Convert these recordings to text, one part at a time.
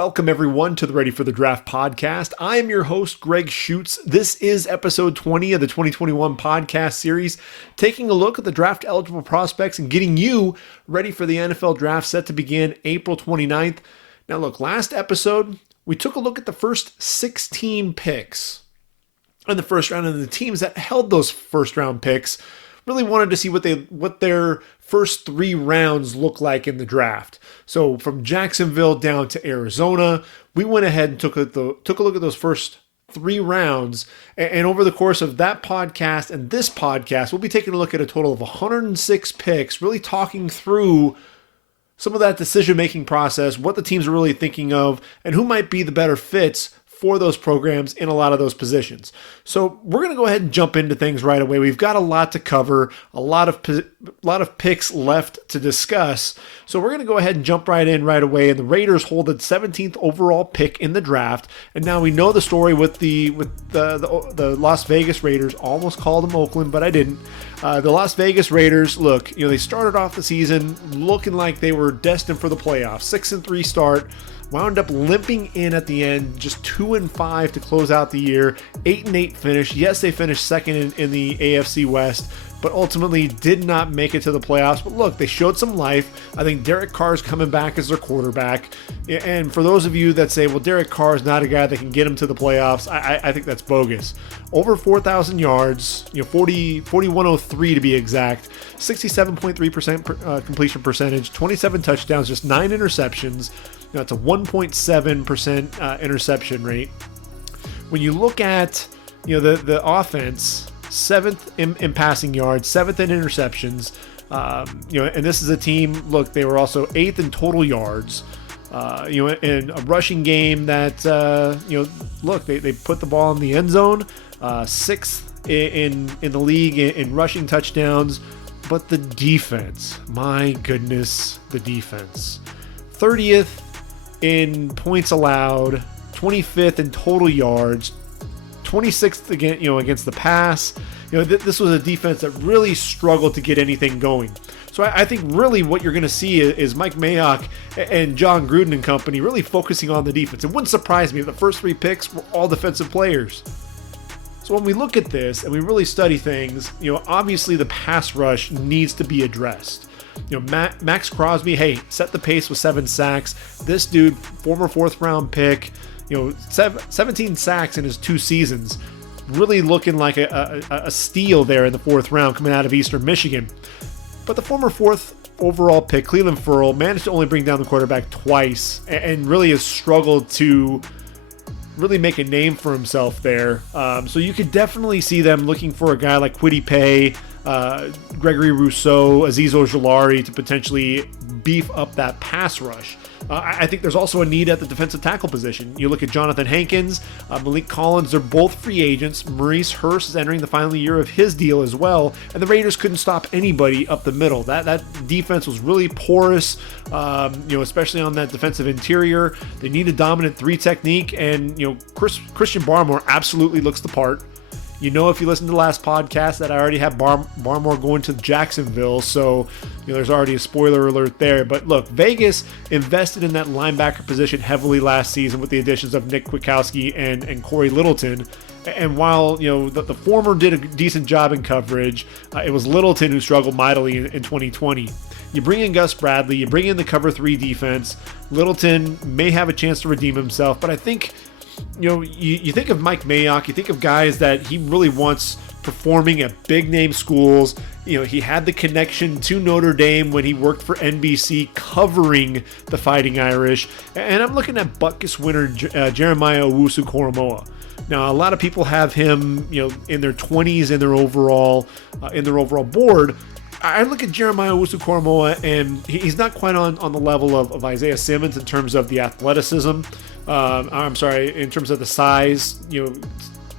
Welcome everyone to the Ready for the Draft podcast. I am your host, Gregg Schutze. This is episode 20 of the 2021 podcast series, taking a look at the draft eligible prospects and getting you ready for the NFL draft set to begin April 29th. Now look, last episode, we took a look at the first 16 picks in the first round, and the teams that held those first round picks really wanted to see what their first 3 rounds look like in the draft. So from Jacksonville down to Arizona, we went ahead and took a look at those first 3 rounds. And over the course of that podcast and this podcast, we'll be taking a look at a total of 106 picks, really talking through some of that decision-making process, what the teams are really thinking of, and who might be the better fits for those programs in a lot of those positions. So we're going to go ahead and jump into things right away. We've got a lot to cover, a lot of picks left to discuss. So we're going to go ahead and jump right in right away. And the Raiders hold the 17th overall pick in the draft. And now we know the story with the Las Vegas Raiders. Almost called them Oakland, but I didn't. The Las Vegas Raiders, look, they started off the season looking like they were destined for the playoffs. 6-3 start. Wound up limping in at the end, just 2-5 to close out the year. 8-8 finish. Yes, they finished second in the AFC West, but ultimately did not make it to the playoffs. But look, they showed some life. I think Derek Carr's coming back as their quarterback. And for those of you that say, well, Derek Carr is not a guy that can get him to the playoffs, I think that's bogus. Over 4,000 yards, 4,103 to be exact, 67.3% completion percentage, 27 touchdowns, just 9 interceptions. It's a 1.7% interception rate. When you look at the offense, 7th in passing yards, 7th in interceptions, and this is a team. Look, they were also 8th in total yards. In a rushing game that look, they put the ball in the end zone, 6th in the league in rushing touchdowns. But the defense, my goodness, the defense, 30th in points allowed, 25th in total yards, 26th against the pass. This was a defense that really struggled to get anything going. So I think really what you're going to see is Mike Mayock and John Gruden and company really focusing on the defense. It wouldn't surprise me if the first 3 picks were all defensive players. So when we look at this and we really study things, obviously the pass rush needs to be addressed. Max Crosby, set the pace with 7 sacks. This dude, former 4th round pick, 17 sacks in his 2 seasons. Really looking like a steal there in the 4th round coming out of Eastern Michigan. But the former 4th overall pick, Clelin Ferrell, managed to only bring down the quarterback twice and really has struggled to really make a name for himself there. So you could definitely see them looking for a guy like Kwity Paye, Gregory Rousseau, Azeez Ojulari to potentially beef up that pass rush. I think there's also a need at the defensive tackle position. You look at Jonathan Hankins, Malik Collins, they're both free agents. Maurice Hurst is entering the final year of his deal as well, and the Raiders couldn't stop anybody up the middle. That defense was really porous, especially on that defensive interior. They need a dominant 3 technique, and Christian Barmore absolutely looks the part. If you listen to the last podcast that I already have Barmore going to Jacksonville, so there's already a spoiler alert there. But look, Vegas invested in that linebacker position heavily last season with the additions of Nick Kwiatkowski and Corey Littleton. And while the former did a decent job in coverage, it was Littleton who struggled mightily in 2020. You bring in Gus Bradley, you bring in the cover 3 defense. Littleton may have a chance to redeem himself, but I think you think of Mike Mayock, you think of guys that he really wants performing at big name schools. He had the connection to Notre Dame when he worked for NBC covering the Fighting Irish. And I'm looking at Butkus winner Jeremiah Owusu-Koramoah. Now, a lot of people have him, in their 20s in their overall board. I look at Jeremiah Owusu-Koramoah, and he's not quite on the level of Isaiah Simmons in terms of the athleticism. In terms of the size,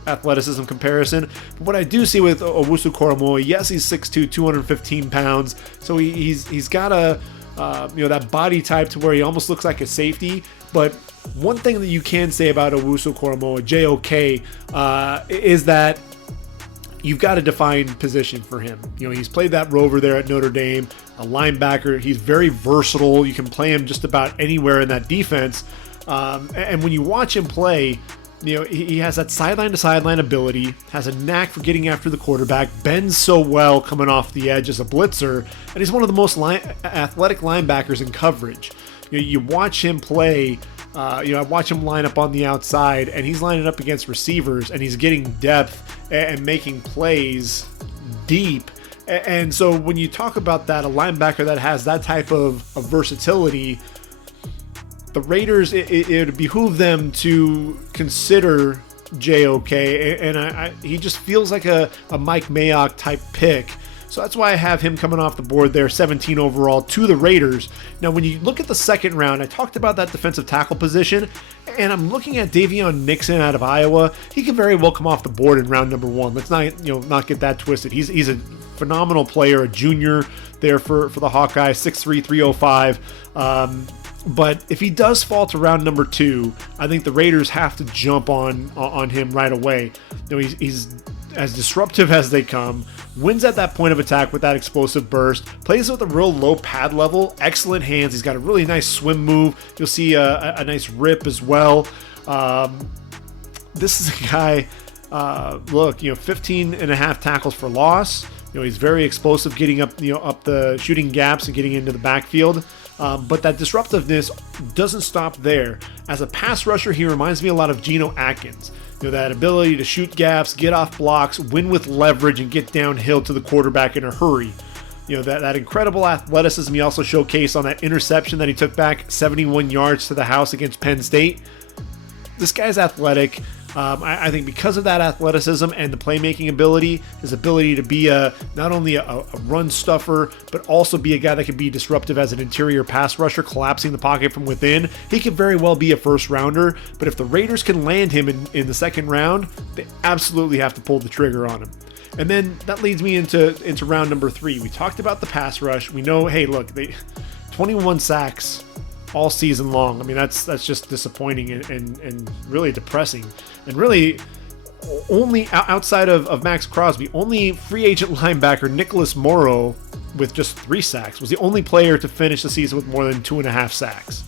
athleticism comparison. But what I do see with Owusu-Koramoah, yes, he's 6'2", 215 pounds, so he's got that body type to where he almost looks like a safety. But one thing that you can say about Owusu-Koramoah, JOK, is that you've got a defined position for him. He's played that rover there at Notre Dame, a linebacker. He's very versatile. You can play him just about anywhere in that defense. And when you watch him play, he has that sideline to sideline ability, has a knack for getting after the quarterback, bends so well coming off the edge as a blitzer, and he's one of the most athletic linebackers in coverage. You watch him play. I watch him line up on the outside, and he's lining up against receivers, and he's getting depth and making plays deep. And so when you talk about that, a linebacker that has that type of versatility, the Raiders, it would behoove them to consider JOK, and he just feels like a Mike Mayock type pick. So that's why I have him coming off the board there, 17 overall to the Raiders. Now, when you look at the second round, I talked about that defensive tackle position, and I'm looking at Davion Nixon out of Iowa. He could very well come off the board in round number 1. Let's not get that twisted. He's a phenomenal player, a junior there for the Hawkeyes, 6'3", 305. But if he does fall to round number 2, I think the Raiders have to jump on him right away. He's as disruptive as they come, wins at that point of attack with that explosive burst, plays with a real low pad level, excellent hands. He's got a really nice swim move. You'll see a nice rip as well. This is a guy, 15 and a half tackles for loss. He's very explosive, getting up the shooting gaps and getting into the backfield. But that disruptiveness doesn't stop there. As a pass rusher, he reminds me a lot of Geno Atkins. That ability to shoot gaps, get off blocks, win with leverage, and get downhill to the quarterback in a hurry. That incredible athleticism he also showcased on that interception that he took back 71 yards to the house against Penn State. This guy's athletic. I think because of that athleticism and the playmaking ability, his ability to be not only a run stuffer, but also be a guy that can be disruptive as an interior pass rusher, collapsing the pocket from within, he could very well be a first rounder. But if the Raiders can land him in the second round, they absolutely have to pull the trigger on him. And then that leads me into round number 3. We talked about the pass rush. We know, hey, look, 21 sacks all season long. I mean, that's just disappointing and really depressing. And really, only outside of Max Crosby, only free agent linebacker Nicholas Morrow with just 3 sacks was the only player to finish the season with more than 2.5 sacks.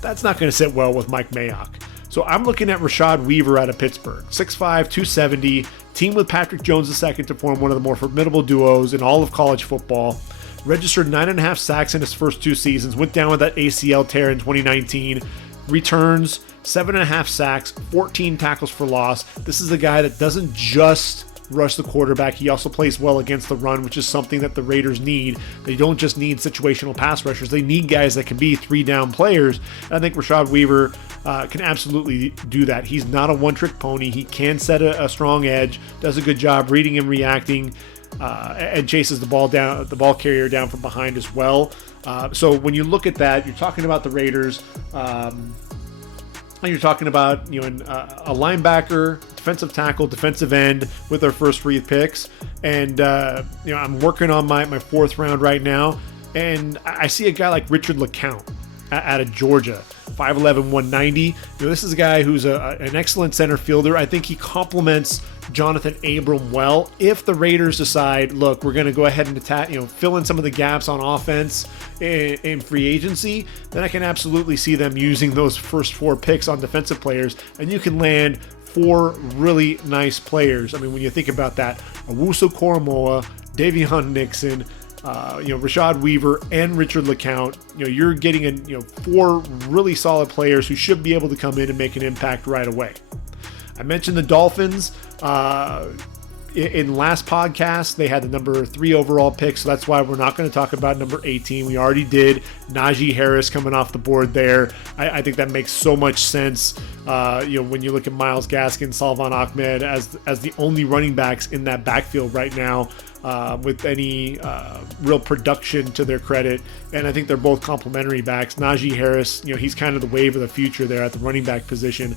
That's not going to sit well with Mike Mayock. So I'm looking at Rashad Weaver out of Pittsburgh, 6'5", 270, teamed with Patrick Jones II to form one of the more formidable duos in all of college football. Registered 9.5 sacks in his first 2 seasons, went down with that ACL tear in 2019, returns 7.5 sacks, 14 tackles for loss. This is a guy that doesn't just rush the quarterback. He also plays well against the run, which is something that the Raiders need. They don't just need situational pass rushers. They need guys that can be 3-down players. And I think Rashad Weaver can absolutely do that. He's not a one-trick pony. He can set a strong edge, does a good job reading and reacting, and chases the ball carrier down from behind as well. So when you look at that, you're talking about the Raiders, and you're talking about a linebacker, defensive tackle, defensive end with their first 3 picks. And I'm working on my 4th round right now, and I see a guy like Richard LeCounte out of Georgia, 5'11", 190. This is a guy who's an excellent center fielder. I think he complements Jonathan Abram well. If the Raiders decide, look, we're going to go ahead and attack, fill in some of the gaps on offense in free agency, then I can absolutely see them using those first 4 picks on defensive players, and you can land 4 really nice players. I mean, when you think about that, Owusu Koromoa, Davion Nixon, Rashad Weaver, and Richard LeCounte, you're getting 4 really solid players who should be able to come in and make an impact right away. I mentioned the Dolphins. In last podcast, they had the number 3 overall pick, so that's why we're not going to talk about number 18. We already did. Najee Harris coming off the board there. I think that makes so much sense. When you look at Myles Gaskin, Salvon Ahmed as the only running backs in that backfield right now, with any real production to their credit, and I think they're both complementary backs. Najee Harris, he's kind of the wave of the future there at the running back position.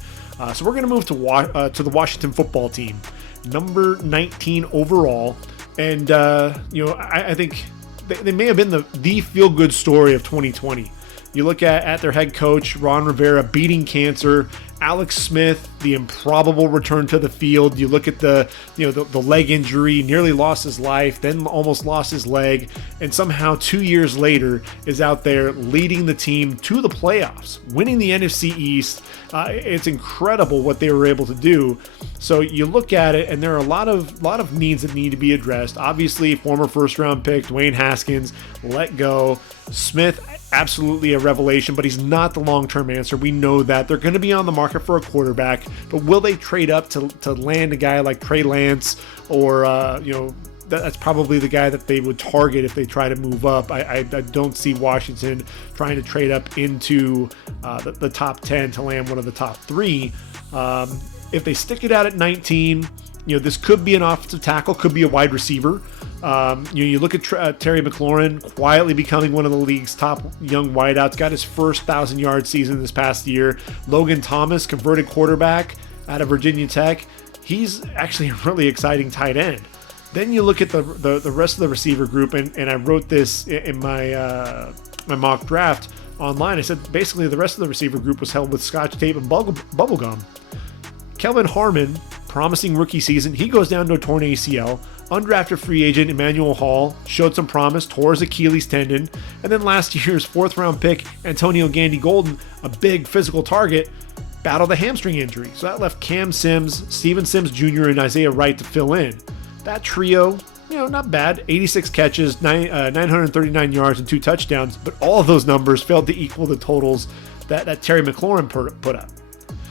So we're going to move to the Washington football team, number 19 overall, and I think they may have been the feel-good story of 2020. You look at their head coach, Ron Rivera, beating cancer. Alex Smith, the improbable return to the field. You look at the leg injury, nearly lost his life, then almost lost his leg, and somehow 2 years later is out there leading the team to the playoffs, winning the NFC East. It's incredible what they were able to do. So you look at it, and there are a lot of needs that need to be addressed. Obviously, former first-round pick Dwayne Haskins let go. Smith, absolutely a revelation, but he's not the long-term answer. We know that. They're going to be on the market for a quarterback, but will they trade up to land a guy like Trey Lance or that's probably the guy that they would target if they try to move up. I don't see Washington trying to trade up into the top 10 to land one of the top 3. If they stick it out at 19, this could be an offensive tackle, could be a wide receiver. You look at Terry McLaurin quietly becoming one of the league's top young wideouts, got his first 1,000-yard season this past year. Logan Thomas, converted quarterback out of Virginia Tech. He's actually a really exciting tight end. Then you look at the rest of the receiver group, and I wrote this in my mock draft online. I said basically the rest of the receiver group was held with scotch tape and bubble gum. Kelvin Harmon, promising rookie season, he goes down to a torn ACL. Undrafted free agent Emmanuel Hall showed some promise, tore his Achilles tendon, and then last year's 4th-round pick Antonio Gandy-Golden, a big physical target, battled a hamstring injury. So that left Cam Sims, Steven Sims Jr., and Isaiah Wright to fill in. That trio, not bad. 86 catches, 939 yards, and 2 touchdowns, but all of those numbers failed to equal the totals that Terry McLaurin put up.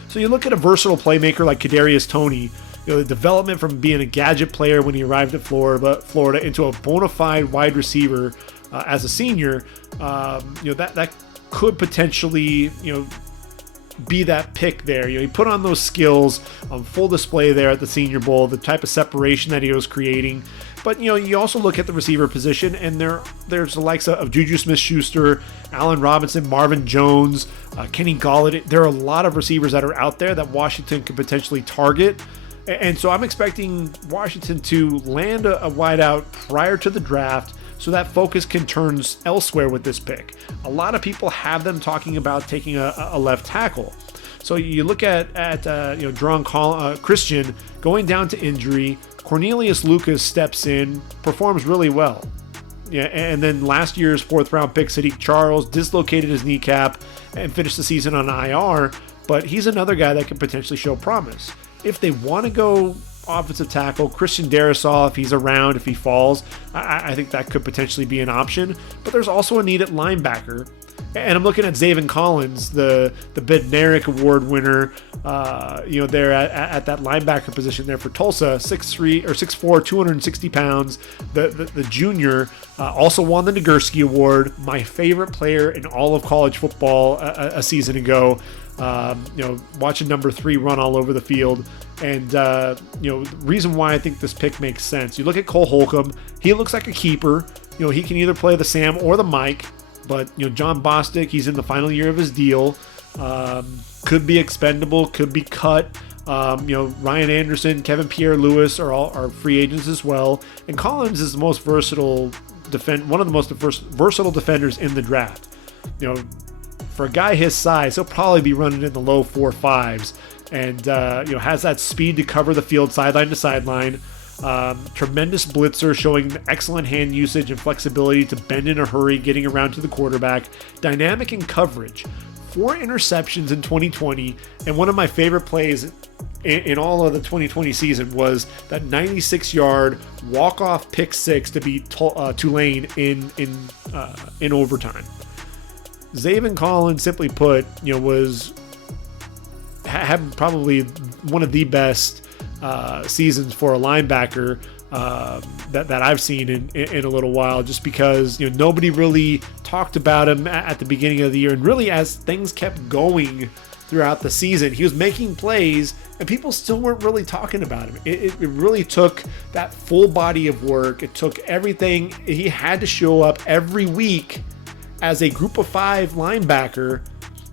So you look at a versatile playmaker like Kadarius Toney, the development from being a gadget player when he arrived at Florida into a bona fide wide receiver as a senior, that could potentially, be that pick there. He put on those skills on full display there at the Senior Bowl, the type of separation that he was creating. But, you also look at the receiver position, and there's the likes of Juju Smith-Schuster, Allen Robinson, Marvin Jones, Kenny Golladay. There are a lot of receivers that are out there that Washington could potentially target. And so I'm expecting Washington to land a wideout prior to the draft so that focus can turn elsewhere with this pick. A lot of people have them talking about taking a left tackle. So you look at Deron Christian going down to injury. Cornelius Lucas steps in, performs really well. Yeah, and then last year's 4th-round pick Sadiq Charles dislocated his kneecap and finished the season on IR, but he's another guy that could potentially show promise. If they want to go offensive tackle, Christian Darrisaw, if he's around, if he falls, I think that could potentially be an option. But there's also a need at linebacker. And I'm looking at Zaven Collins, the Bednarik Award winner, there at that linebacker position there for Tulsa, 6'4", 260 pounds. The junior also won the Nagurski Award, my favorite player in all of college football a season ago. Watching number 3 run all over the field. And, the reason why I think this pick makes sense. You look at Cole Holcomb, he looks like a keeper. He can either play the Sam or the Mike. But, John Bostic, he's in the final year of his deal. Could be expendable, could be cut. Ryan Anderson, Kevin Pierre-Louis are free agents as well. And Collins is the most versatile one of the most versatile defenders in the draft. For a guy his size, he'll probably be running in the low 4.5s, and has that speed to cover the field sideline to sideline. Tremendous blitzer, showing excellent hand usage and flexibility to bend in a hurry, getting around to the quarterback. Dynamic in coverage. 4 interceptions in 2020, and one of my favorite plays in all of the 2020 season was that 96-yard walk-off pick 6 to beat Tulane in overtime. Zaven Collins, simply put, had probably one of the best seasons for a linebacker that I've seen in a little while, just because nobody really talked about him at the beginning of the year, and really as things kept going throughout the season, he was making plays and people still weren't really talking about him. It really took that full body of work. It took everything. He had to show up every week as a group of 5 linebacker.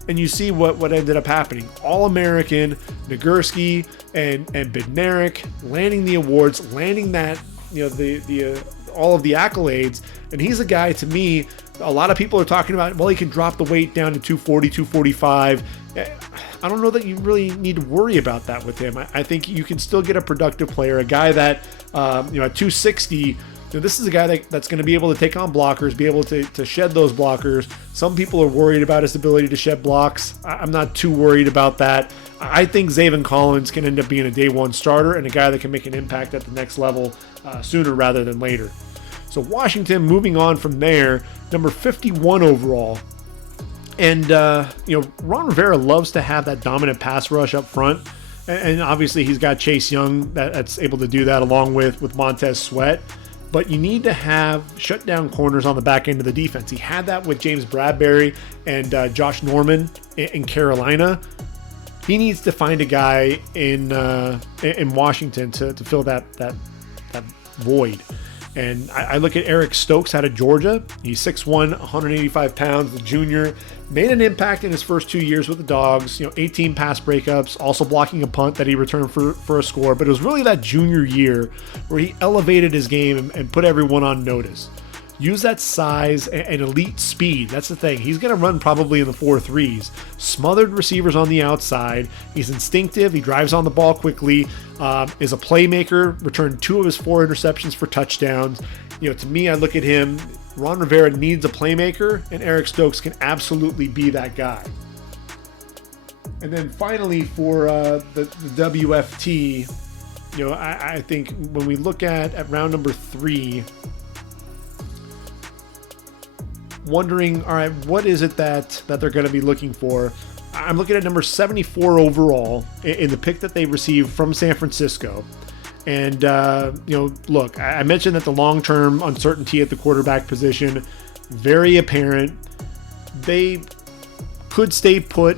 And you see what ended up happening. All-American, Nagurski, and Bednarik landing the awards, landing that, the all of the accolades. And he's a guy, to me, a lot of people are talking about, well, he can drop the weight down to 240, 245. I don't know that you really need to worry about that with him. I think you can still get a productive player, a guy that, at 260, this is a guy that's going to be able to take on blockers, be able to shed those blockers. Some people are worried about his ability to shed blocks. I'm not too worried about that. I think Zaven Collins can end up being a day one starter and a guy that can make an impact at the next level sooner rather than later. So Washington, moving on from there, number 51 overall. And, Ron Rivera loves to have that dominant pass rush up front. And obviously he's got Chase Young that's able to do that along with Montez Sweat. But you need to have shutdown corners on the back end of the defense. He had that with James Bradbury and Josh Norman in Carolina. He needs to find a guy in Washington to fill that void. And I look at Eric Stokes out of Georgia. He's 6'1", 185 pounds, the junior. Made an impact in his first 2 years with the Dogs. 18 pass breakups, also blocking a punt that he returned for a score. But it was really that junior year where he elevated his game and put everyone on notice. Use that size and elite speed. That's the thing. He's going to run probably in the 4.3s. Smothered receivers on the outside. He's instinctive. He drives on the ball quickly. Is a playmaker. Returned 2 of his 4 interceptions for touchdowns. To me, I look at him. Ron Rivera needs a playmaker, and Eric Stokes can absolutely be that guy. And then finally for the WFT, I think when we look at round number 3, wondering, all right, what is it that they're going to be looking for? I'm looking at number 74 overall in the pick that they received from San Francisco. And, look, I mentioned that the long-term uncertainty at the quarterback position, very apparent. They could stay put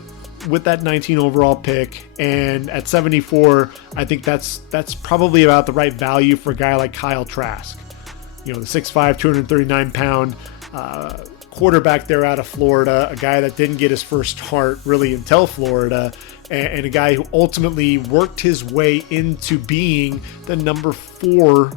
with that 19 overall pick. And at 74, I think that's probably about the right value for a guy like Kyle Trask. The 6'5", 239-pound quarterback there out of Florida, a guy that didn't get his first start really until Florida, and a guy who ultimately worked his way into being the number 4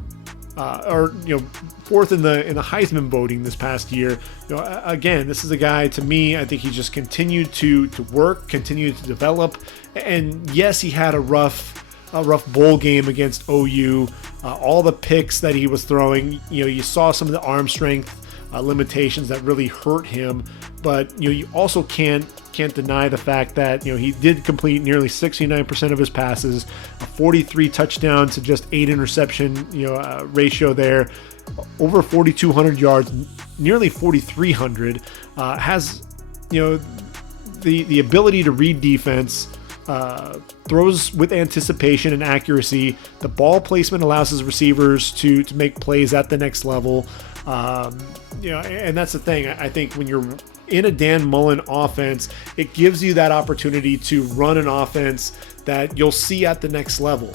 fourth in the Heisman voting this past year. Again, this is a guy, to me, I think he just continued to work, continued to develop, and yes, he had a rough bowl game against OU. All the picks that he was throwing, you saw some of the arm strength limitations that really hurt him, but you also can't deny the fact that he did complete nearly 69% of his passes, a 43 touchdowns to just 8 interception ratio there, over 4,200 yards, nearly 4,300. Has the ability to read defense. Throws with anticipation and accuracy. The ball placement allows his receivers to make plays at the next level. And that's the thing. I think when you're in a Dan Mullen offense, it gives you that opportunity to run an offense that you'll see at the next level.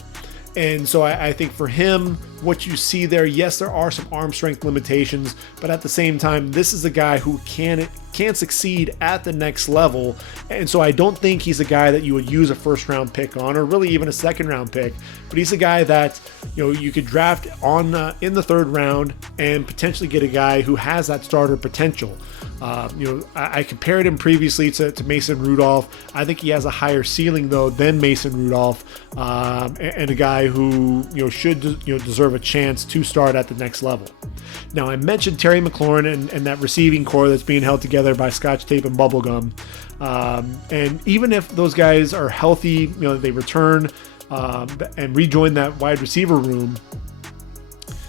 And so I think for him, what you see there, yes, there are some arm strength limitations, but at the same time, this is a guy who can succeed at the next level. And so I don't think he's a guy that you would use a first round pick on, or really even a second round pick, but he's a guy that you could draft on in the 3rd round and potentially get a guy who has that starter potential. I compared him previously to Mason Rudolph. I think he has a higher ceiling though than Mason Rudolph, and a guy who should deserve a chance to start at the next level. Now, I mentioned Terry McLaurin and that receiving core that's being held together by Scotch tape and bubblegum. And even if those guys are healthy, they return and rejoin that wide receiver room,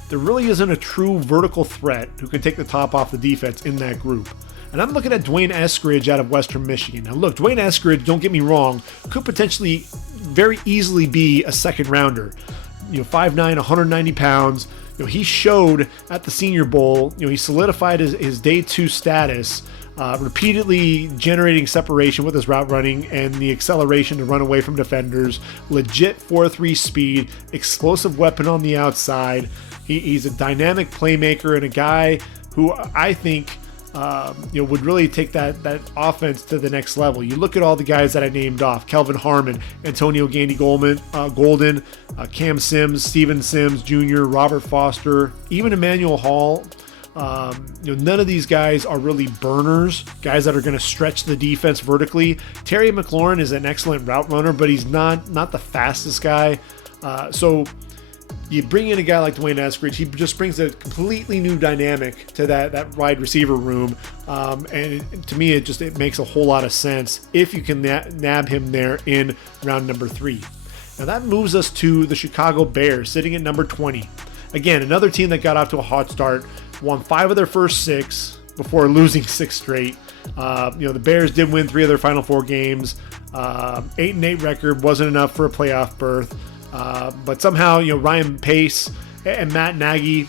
there really isn't a true vertical threat who can take the top off the defense in that group. And I'm looking at Dwayne Eskridge out of Western Michigan. Now look, Dwayne Eskridge, don't get me wrong, could potentially very easily be a second rounder. 5'9", 190 pounds. He showed at the Senior Bowl, he solidified his day 2 status, repeatedly generating separation with his route running and the acceleration to run away from defenders, legit 4.3 speed, explosive weapon on the outside. He's a dynamic playmaker and a guy who I think would really take that offense to the next level. You look at all the guys that I named off: Kelvin Harmon, Antonio Golden, Cam Sims, Steven Sims Jr., Robert Foster, even Emmanuel Hall. None of these guys are really burners, guys that are going to stretch the defense vertically. Terry McLaurin is an excellent route runner, but he's not the fastest guy. So you bring in a guy like Dwayne Eskridge, he just brings a completely new dynamic to that wide receiver room. And to me, it makes a whole lot of sense if you can nab him there in round number 3. Now that moves us to the Chicago Bears, sitting at number 20. Again, another team that got off to a hot start, won 5 of their first 6 before losing 6 straight. The Bears did win 3 of their final 4 games. 8-8 record wasn't enough for a playoff berth. But somehow, Ryan Pace and Matt Nagy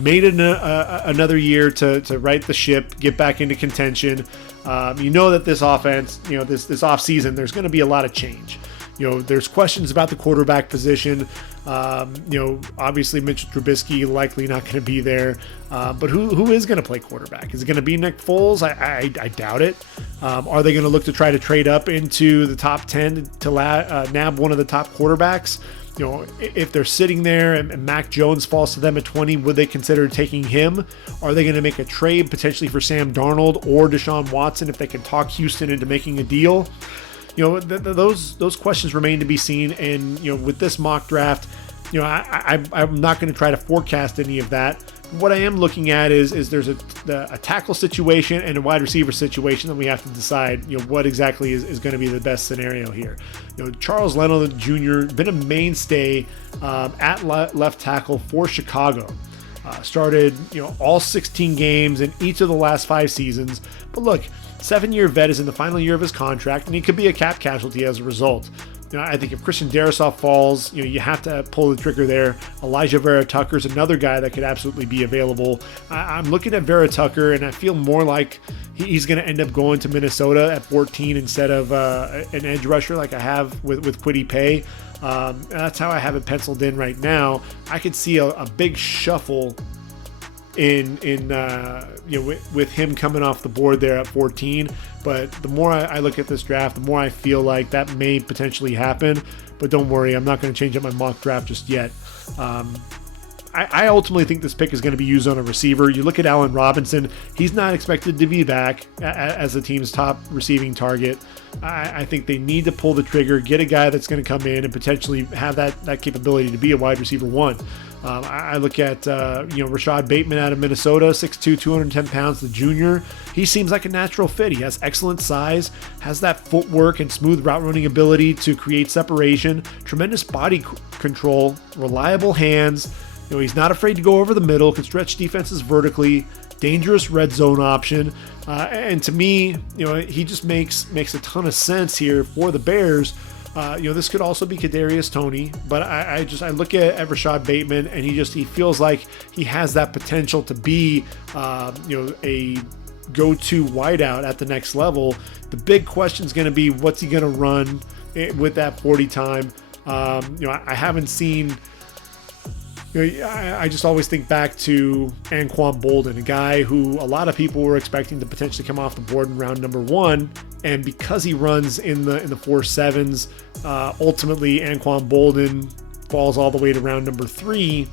made it another year to right the ship, get back into contention. That this offense, this offseason, there's going to be a lot of change. There's questions about the quarterback position. Obviously Mitchell Trubisky likely not going to be there. But who is going to play quarterback? Is it going to be Nick Foles? I doubt it. Are they going to look to try to trade up into the top 10 to nab one of the top quarterbacks? If they're sitting there and Mac Jones falls to them at 20, would they consider taking him? Are they going to make a trade potentially for Sam Darnold or Deshaun Watson if they can talk Houston into making a deal? Those questions remain to be seen. And, with this mock draft, I'm not going to try to forecast any of that. What I am looking at is there's a tackle situation and a wide receiver situation that we have to decide, what exactly is going to be the best scenario here. Charles Leno Jr. been a mainstay at left tackle for Chicago. Started, all 16 games in each of the last 5 seasons. But look, 7-year vet is in the final year of his contract, and he could be a cap casualty as a result. I think if Christian Darrisaw falls, you have to pull the trigger there. Elijah Vera Tucker's another guy that could absolutely be available. I'm looking at Vera Tucker, and I feel more like he's going to end up going to Minnesota at 14 instead of an edge rusher like I have with Kwity Paye. That's how I have it penciled in right now. I could see a big shuffle with him coming off the board there at 14. But the more I look at this draft, the more I feel like that may potentially happen. But don't worry, I'm not going to change up my mock draft just yet. I ultimately think this pick is going to be used on a receiver. You look at Allen Robinson, he's not expected to be back as the team's top receiving target. I think they need to pull the trigger, get a guy that's going to come in and potentially have that capability to be a wide receiver 1. I look at Rashad Bateman out of Minnesota, 6'2", 210 pounds, the junior. He seems like a natural fit. He has excellent size, has that footwork and smooth route running ability to create separation, tremendous body control, reliable hands. He's not afraid to go over the middle, can stretch defenses vertically, dangerous red zone option. And to me, he just makes a ton of sense here for the Bears. This could also be Kadarius Toney, but I look at Rashad Bateman, and he feels like he has that potential to be, a go-to wideout at the next level. The big question is going to be, what's he going to run with that 40 time? I haven't seen. I just always think back to Anquan Boldin, a guy who a lot of people were expecting to potentially come off the board in round number 1. And because he runs in the 4.7s, ultimately Anquan Boldin falls all the way to round number 3.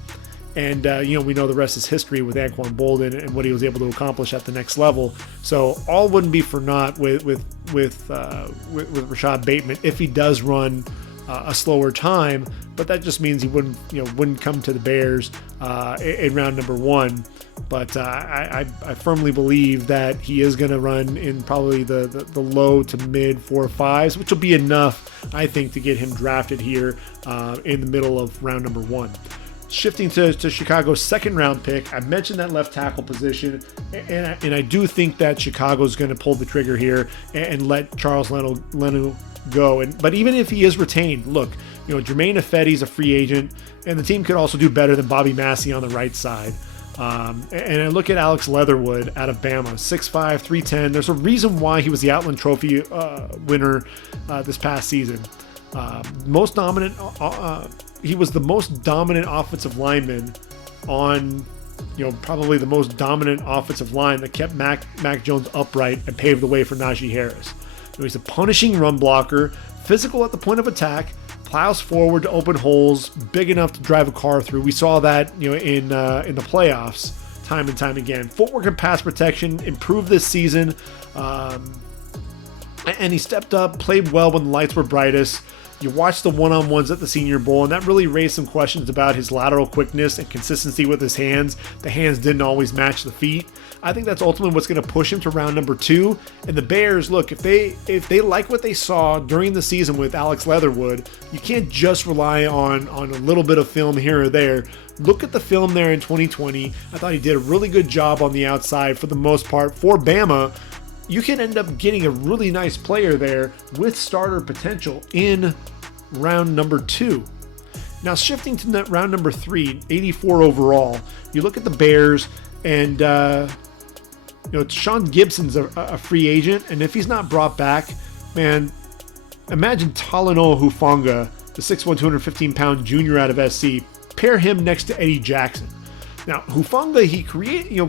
And, we know the rest is history with Anquan Boldin and what he was able to accomplish at the next level. So all wouldn't be for naught with Rashad Bateman if he does run a slower time, but that just means he wouldn't come to the Bears in round number 1. But I firmly believe that he is going to run in probably the low to mid 4.5s, which will be enough, I think, to get him drafted here in the middle of round number 1. Shifting to Chicago's second round pick, I mentioned that left tackle position, and I do think that Chicago's going to pull the trigger here and let Charles Leno go. But even if he is retained, look, Jermaine Ifedi's a free agent, and the team could also do better than Bobby Massey on the right side. And I look at Alex Leatherwood out of Bama, 6'5", 310. There's a reason why he was the Outland Trophy winner this past season. Most dominant. He was the most dominant offensive lineman on probably the most dominant offensive line that kept Mac Jones upright and paved the way for Najee Harris. He's a punishing run blocker, physical at the point of attack, plows forward to open holes big enough to drive a car through. We saw that in the playoffs time and time again. Footwork and pass protection improved this season, and he stepped up, played well when the lights were brightest. You watched the one-on-ones at the Senior Bowl, and that really raised some questions about his lateral quickness and consistency with his hands. The hands didn't always match the feet. I think that's ultimately what's going to push him to round number 2. And the Bears, look, if they like what they saw during the season with Alex Leatherwood, you can't just rely on a little bit of film here or there. Look at the film there in 2020. I thought he did a really good job on the outside for the most part. For Bama, you can end up getting a really nice player there with starter potential in round number 2. Now, shifting to round number 3, 84 overall, you look at the Bears, and Sean Gibson's a free agent, and if he's not brought back, man, imagine Talanoa Hufanga, the 6'1", 215-pound junior out of SC, pair him next to Eddie Jackson. Now, Hufanga, he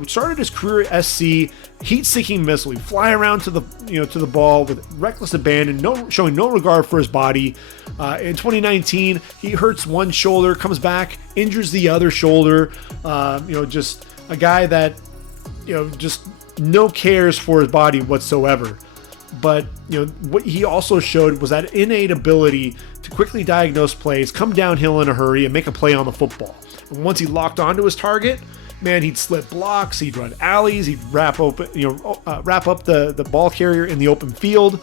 started his career at SC, heat-seeking missile. He'd fly around to the ball with reckless abandon, showing no regard for his body. In 2019, he hurts one shoulder, comes back, injures the other shoulder. Just a guy that, just no cares for his body whatsoever. But what he also showed was that innate ability to quickly diagnose plays, come downhill in a hurry, and make a play on the football. And once he locked onto his target, man, he'd slip blocks, he'd run alleys, he'd wrap up the ball carrier in the open field.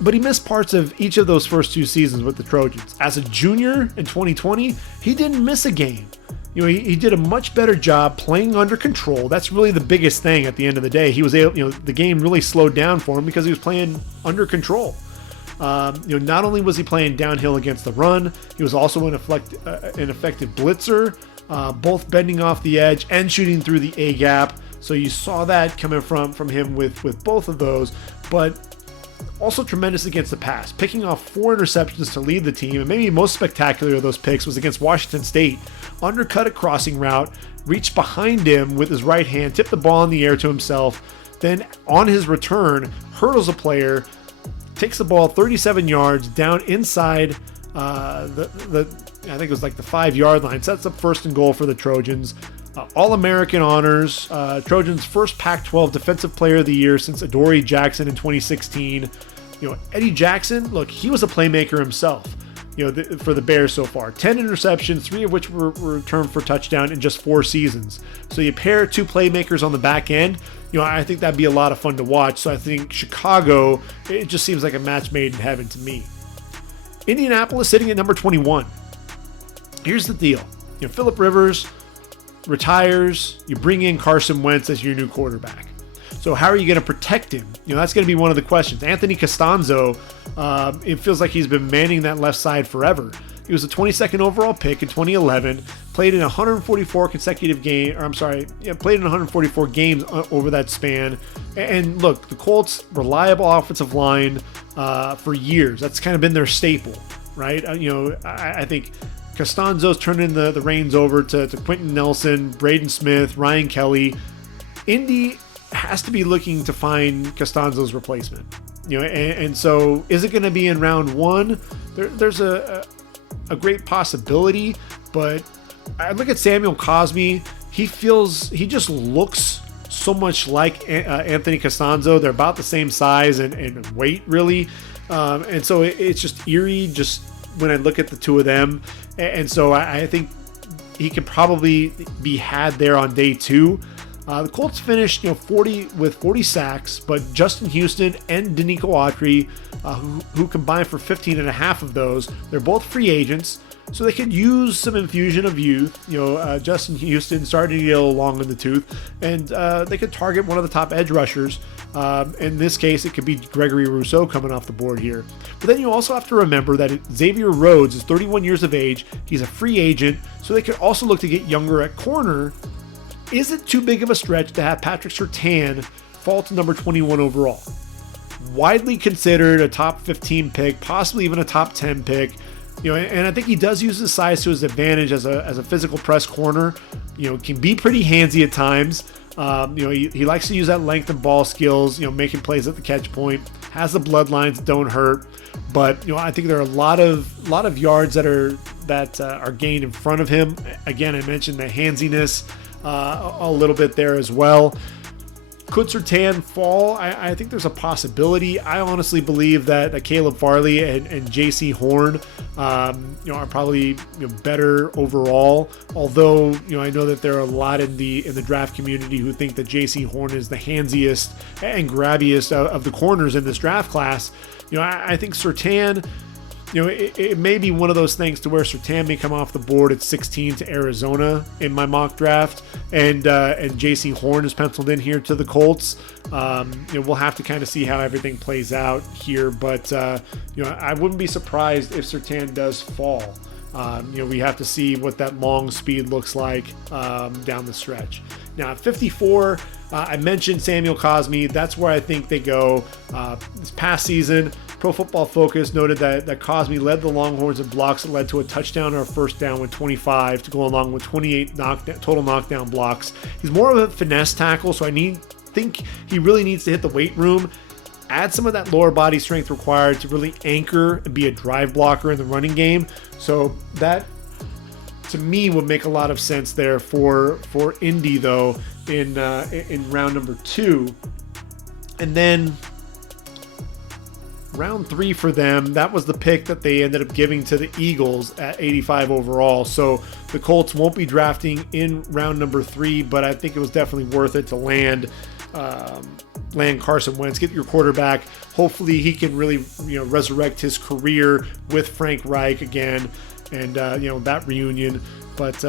But he missed parts of each of those first 2 seasons with the Trojans. As a junior in 2020, he didn't miss a game. He did a much better job playing under control. That's really the biggest thing at the end of the day. He was able, the game really slowed down for him because he was playing under control. Not only was he playing downhill against the run, he was also an effective blitzer, both bending off the edge and shooting through the A gap. So you saw that coming from him with both of those, but also tremendous against the pass, picking off 4 interceptions to lead the team. And maybe most spectacular of those picks was against Washington State. Undercut a crossing route, reached behind him with his right hand, tipped the ball in the air to himself. Then on his return, hurdles a player, takes the ball 37 yards down inside I think it was like the 5-yard line, sets up 1st and goal for the Trojans. All-American honors, Trojans' first Pac-12 Defensive Player of the Year since Adoree Jackson in 2016. Eddie Jackson, look, he was a playmaker himself, for the Bears so far. 10 interceptions, 3 of which were returned for touchdown in just 4 seasons. So you pair 2 playmakers on the back end, I think that'd be a lot of fun to watch. So I think Chicago, it just seems like a match made in heaven to me. Indianapolis sitting at number 21. Here's the deal. Phillip Rivers retires, you bring in Carson Wentz as your new quarterback. So how are you going to protect him? That's going to be one of the questions. Anthony Costanzo, it feels like he's been manning that left side forever. He was a 22nd overall pick in 2011, played in 144 played in 144 games over that span. And look, the Colts, reliable offensive line for years. That's kind of been their staple, right? I think Costanzo's turning the reins over to Quentin Nelson, Braden Smith, Ryan Kelly. Indy has to be looking to find Costanzo's replacement. And so is it going to be in round 1? There's a great possibility, but I look at Samuel Cosmi. He just looks so much like Anthony Costanzo. They're about the same size and weight, really. And so it's just eerie just when I look at the 2 of them. And so I think he could probably be had there on day 2. The Colts finished 40 sacks, but Justin Houston and Danico Autry, who combined for 15 and a half of those, they're both free agents, so they could use some infusion of youth. Justin Houston starting to get a little long in the tooth, and they could target one of the top edge rushers. In this case, it could be Gregory Rousseau coming off the board here. But then you also have to remember that Xavier Rhodes is 31 years of age. He's a free agent, so they could also look to get younger at corner. Is it too big of a stretch to have Patrick Surtain fall to number 21 overall? Widely considered a top 15 pick, possibly even a top 10 pick. And I think he does use his size to his advantage as a physical press corner. can be pretty handsy at times. He likes to use that length and ball skills, making plays at the catch point, has the bloodlines that don't hurt. But, I think there are a lot of yards that are gained in front of him. Again, I mentioned the handsiness a little bit there as well. Could Surtain fall? I think there's a possibility. I honestly believe that Caleb Farley and J.C. Horn, are probably better overall. Although I know that there are a lot in the draft community who think that J.C. Horn is the handsiest and grabbiest of the corners in this draft class. I think Surtain, it may be one of those things to where Surtain may come off the board at 16 to Arizona in my mock draft, and J.C. Horn is penciled in here to the Colts. We'll have to kind of see how everything plays out here, but I wouldn't be surprised if Surtain does fall. We have to see what that long speed looks like down the stretch. Now at 54, I mentioned Samuel Cosmi. That's where I think they go. This past season, Pro Football Focus noted that Cosmi led the Longhorns in blocks that led to a touchdown or a first down with 25 to go along with 28 total knockdown blocks. He's more of a finesse tackle, so I think he really needs to hit the weight room, add some of that lower body strength required to really anchor and be a drive blocker in the running game. So that, to me, would make a lot of sense there for Indy, though, in round number 2. And then round 3 for them, that was the pick that they ended up giving to the Eagles at 85 overall. So the Colts won't be drafting in round number 3, but I think it was definitely worth it to land Carson Wentz, get your quarterback. Hopefully he can really resurrect his career with Frank Reich again, and that reunion. But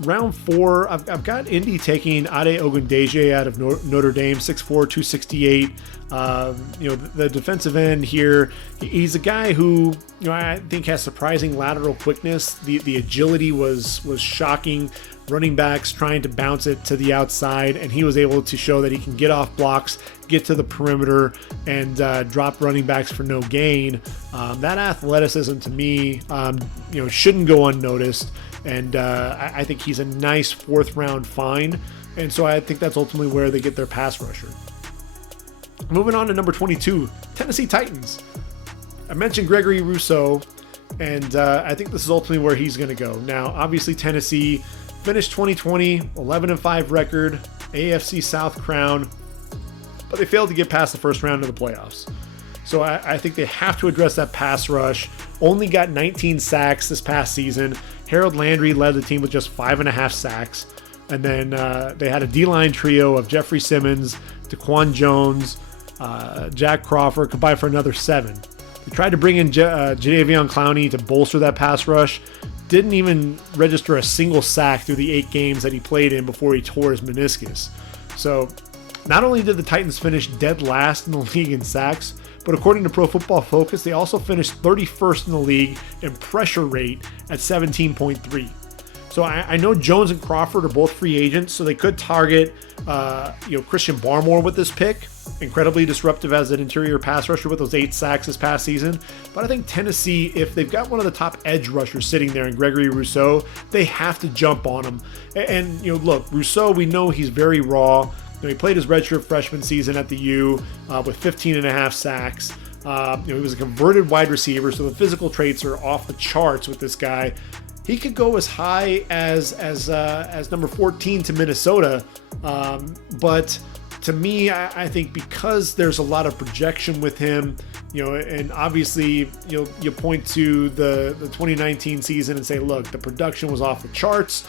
round 4, I've got Indy taking Ade Ogundeji out of Notre Dame, 6'4", 268. The defensive end here, he's a guy who I think has surprising lateral quickness. The agility was shocking. Running backs trying to bounce it to the outside, and he was able to show that he can get off blocks, get to the perimeter, and drop running backs for no gain. That athleticism, to me, shouldn't go unnoticed, and I think he's a nice 4th round find, and so I think that's ultimately where they get their pass rusher. Moving on to number 22, Tennessee Titans. I mentioned Gregory Rousseau, and I think this is ultimately where he's going to go. Now, obviously, Tennessee finished 2020, 11-5 record, AFC South crown, but they failed to get past the first round of the playoffs. So I think they have to address that pass rush. Only got 19 sacks this past season. Harold Landry led the team with just 5.5 sacks. And then they had a D-line trio of Jeffrey Simmons, Daquan Jones, Jack Crawford, combined for another 7. They tried to bring in Jadeveon Clowney to bolster that pass rush. Didn't even register a single sack through the 8 games that he played in before he tore his meniscus. So not only did the Titans finish dead last in the league in sacks, but according to Pro Football Focus, they also finished 31st in the league in pressure rate at 17.3. So I know Jones and Crawford are both free agents, so they could target Christian Barmore with this pick. Incredibly disruptive as an interior pass rusher with those 8 sacks this past season. But I think Tennessee, if they've got one of the top edge rushers sitting there in Gregory Rousseau, they have to jump on him. And look, Rousseau, we know he's very raw. He played his redshirt freshman season at the U with 15.5 sacks. He was a converted wide receiver, so the physical traits are off the charts with this guy. He could go as high as number 14 to Minnesota, but to me, I think because there's a lot of projection with him, and obviously you point to the 2019 season and say, look, the production was off the charts.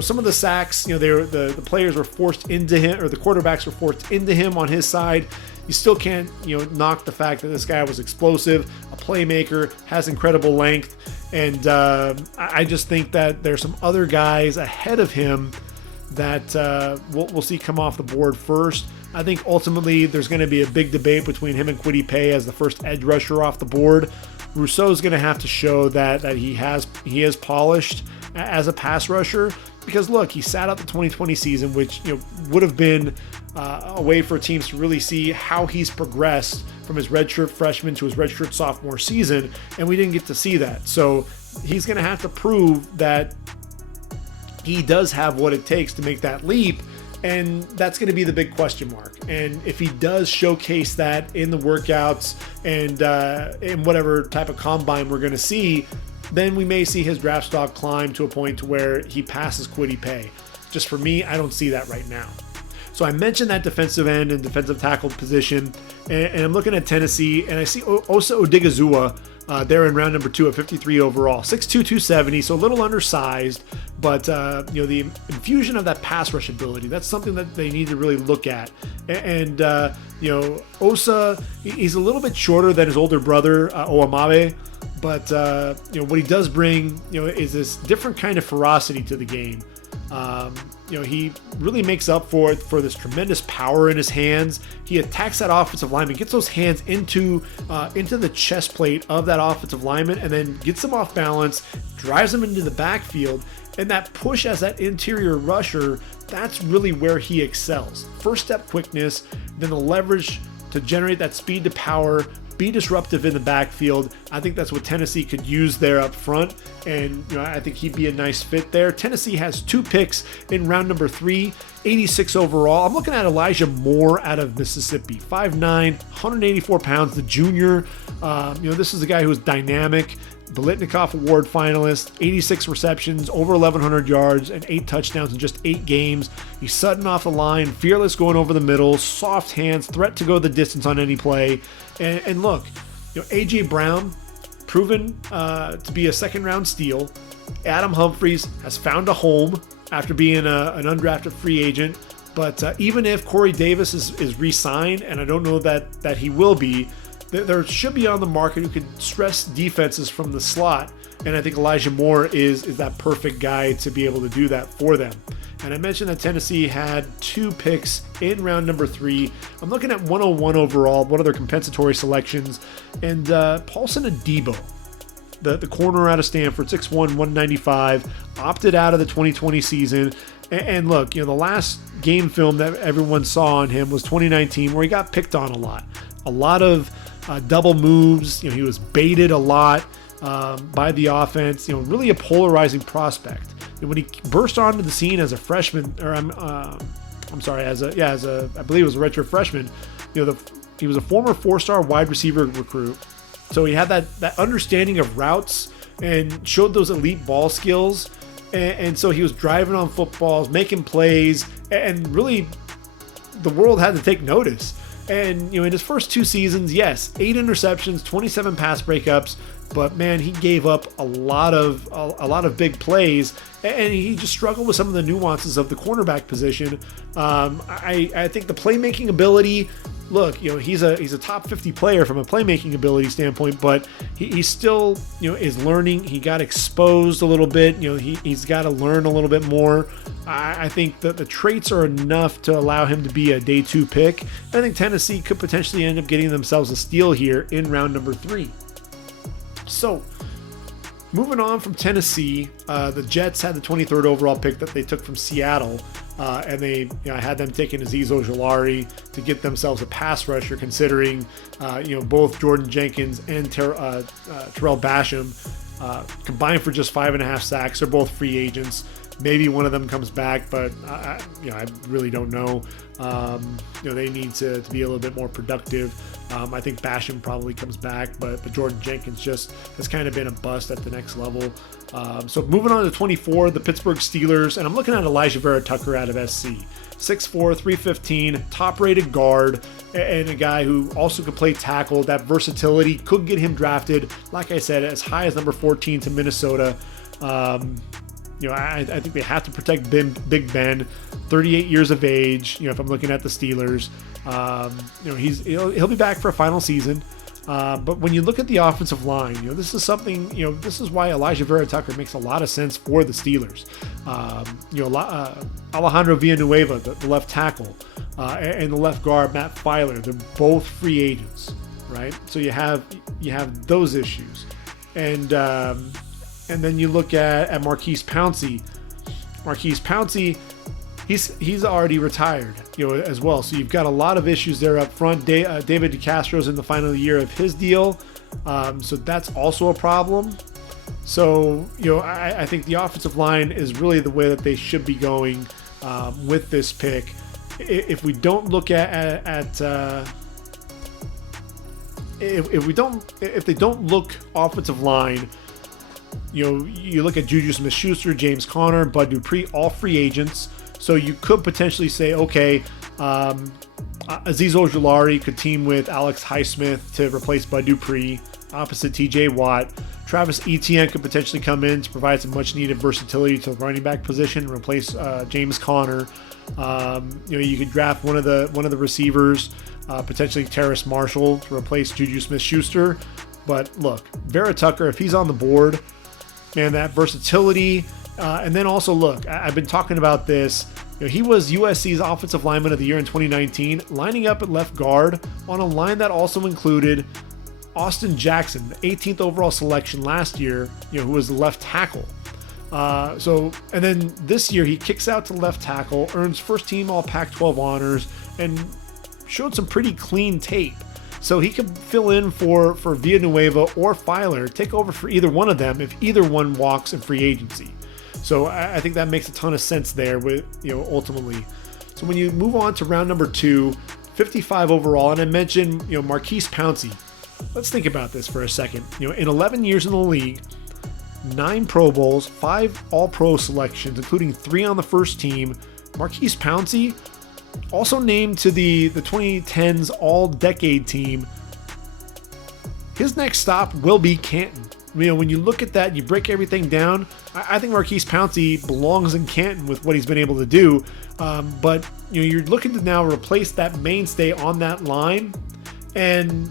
Some of the sacks, the players were forced into him, or the quarterbacks were forced into him on his side. You still can't, knock the fact that this guy was explosive, a playmaker, has incredible length. And I just think that there's some other guys ahead of him that we'll see come off the board first. I think ultimately there's going to be a big debate between him and Kwity Paye as the first edge rusher off the board. Rousseau's going to have to show that he is polished as a pass rusher, because look, he sat out the 2020 season, which would have been a way for teams to really see how he's progressed from his redshirt freshman to his redshirt sophomore season, and we didn't get to see that. So he's going to have to prove that he does have what it takes to make that leap. And that's going to be the big question mark. And if he does showcase that in the workouts and in whatever type of combine we're going to see, then we may see his draft stock climb to a point to where he passes Kwity Paye. Just for me, I don't see that right now. So I mentioned that defensive end and defensive tackle position, and I'm looking at Tennessee, and I see Osa Odigizua there in round number 2 at 53 overall, 6'2", 270, so a little undersized, but the infusion of that pass rush ability, that's something that they need to really look at. And Osa, he's a little bit shorter than his older brother, Oamabe, but what he does bring, is this different kind of ferocity to the game. He really makes up for it for this tremendous power in his hands. He attacks that offensive lineman, gets those hands into the chest plate of that offensive lineman, and then gets them off balance, drives them into the backfield. And that push as that interior rusher, that's really where he excels. First step quickness, then the leverage to generate that speed to power, be disruptive in the backfield. I think that's what Tennessee could use there up front, and I think he'd be a nice fit there. Tennessee has 2 picks in round number 3, 86 overall. I'm looking at Elijah Moore out of Mississippi, 5'9", 184 pounds, the junior. This is a guy who is dynamic. Biletnikoff Award finalist, 86 receptions, over 1,100 yards, and 8 touchdowns in just 8 games. He's sudden off the line, fearless going over the middle, soft hands, threat to go the distance on any play. And look, A.J. Brown, proven to be a second-round steal. Adam Humphries has found a home after being an undrafted free agent. But even if Corey Davis is re-signed, and I don't know that he will be, there should be on the market who could stress defenses from the slot, and I think Elijah Moore is that perfect guy to be able to do that for them. And I mentioned that Tennessee had 2 picks in round number 3. I'm looking at 101 overall, one of their compensatory selections, and Paulson Adebo, the corner out of Stanford, 6'1", 195, opted out of the 2020 season. And look, the last game film that everyone saw on him was 2019, where he got picked on a lot of double moves. He was baited a lot by the offense. Really a polarizing prospect. And when he burst onto the scene as a freshman, or I believe it was a redshirt freshman. He was a former 4-star wide receiver recruit, so he had that understanding of routes and showed those elite ball skills. And so he was driving on footballs, making plays, and really the world had to take notice. And in his first 2 seasons, yes, 8 interceptions, 27 pass breakups, but man, he gave up a lot of big plays, and he just struggled with some of the nuances of the cornerback position. I think the playmaking ability. Look, he's a top 50 player from a playmaking ability standpoint, but he still, is learning. He got exposed a little bit. He's got to learn a little bit more. I think that the traits are enough to allow him to be a day 2 pick. I think Tennessee could potentially end up getting themselves a steal here in round number 3. So, moving on from Tennessee, the Jets had the 23rd overall pick that they took from Seattle. And they had them taking Azeez Ojulari to get themselves a pass rusher, considering both Jordan Jenkins and Terrell Basham combined for just 5.5 sacks. They're both free agents. Maybe one of them comes back, but I really don't know. They need to be a little bit more productive. I think Basham probably comes back, but Jordan Jenkins just has kind of been a bust at the next level. So moving on to 24, the Pittsburgh Steelers, and I'm looking at Elijah Vera Tucker out of SC. 6'4", 315, top-rated guard, and a guy who also could play tackle. That versatility could get him drafted, like I said, as high as number 14 to Minnesota. I think they have to protect Big Ben, 38 years of age. If I'm looking at the Steelers, he'll be back for a final season. But when you look at the offensive line, this is something. This is why Elijah Vera Tucker makes a lot of sense for the Steelers. Alejandro Villanueva, the left tackle, and the left guard Matt Filer, they're both free agents, right? So you have those issues, and then you look at Marquise Pouncey. Marquise Pouncey, he's already retired, as well. So you've got a lot of issues there up front. David DeCastro's in the final year of his deal, so that's also a problem. So, I think the offensive line is really the way that they should be going with this pick. If we don't look if they don't look offensive line, you look at Juju Smith-Schuster, James Conner, Bud Dupree, all free agents. So you could potentially say, okay, Azeez Ojulari could team with Alex Highsmith to replace Bud Dupree opposite TJ Watt. Travis Etienne could potentially come in to provide some much needed versatility to the running back position, replace James Conner. You could draft one of the receivers, potentially Terrace Marshall to replace Juju Smith-Schuster. But look, Vera Tucker, if he's on the board, man, that versatility. And then also look, I've been talking about this. He was USC's Offensive Lineman of the Year in 2019, lining up at left guard on a line that also included Austin Jackson, the 18th overall selection last year, who was the left tackle. And then this year he kicks out to left tackle, earns first team all Pac-12 honors, and showed some pretty clean tape. So he could fill in for Villanueva or Filer, take over for either one of them if either one walks in free agency. So I think that makes a ton of sense there with, ultimately. So when you move on to round number 2, 55 overall, and I mentioned, Marquise Pouncey. Let's think about this for a second. In 11 years in the league, 9 Pro Bowls, 5 All-Pro selections, including 3 on the first team. Marquise Pouncey, also named to the 2010s All-Decade team. His next stop will be Canton. When you look at that, you break everything down, I think Marquise Pouncey belongs in Canton with what he's been able to do. But you're looking to now replace that mainstay on that line, and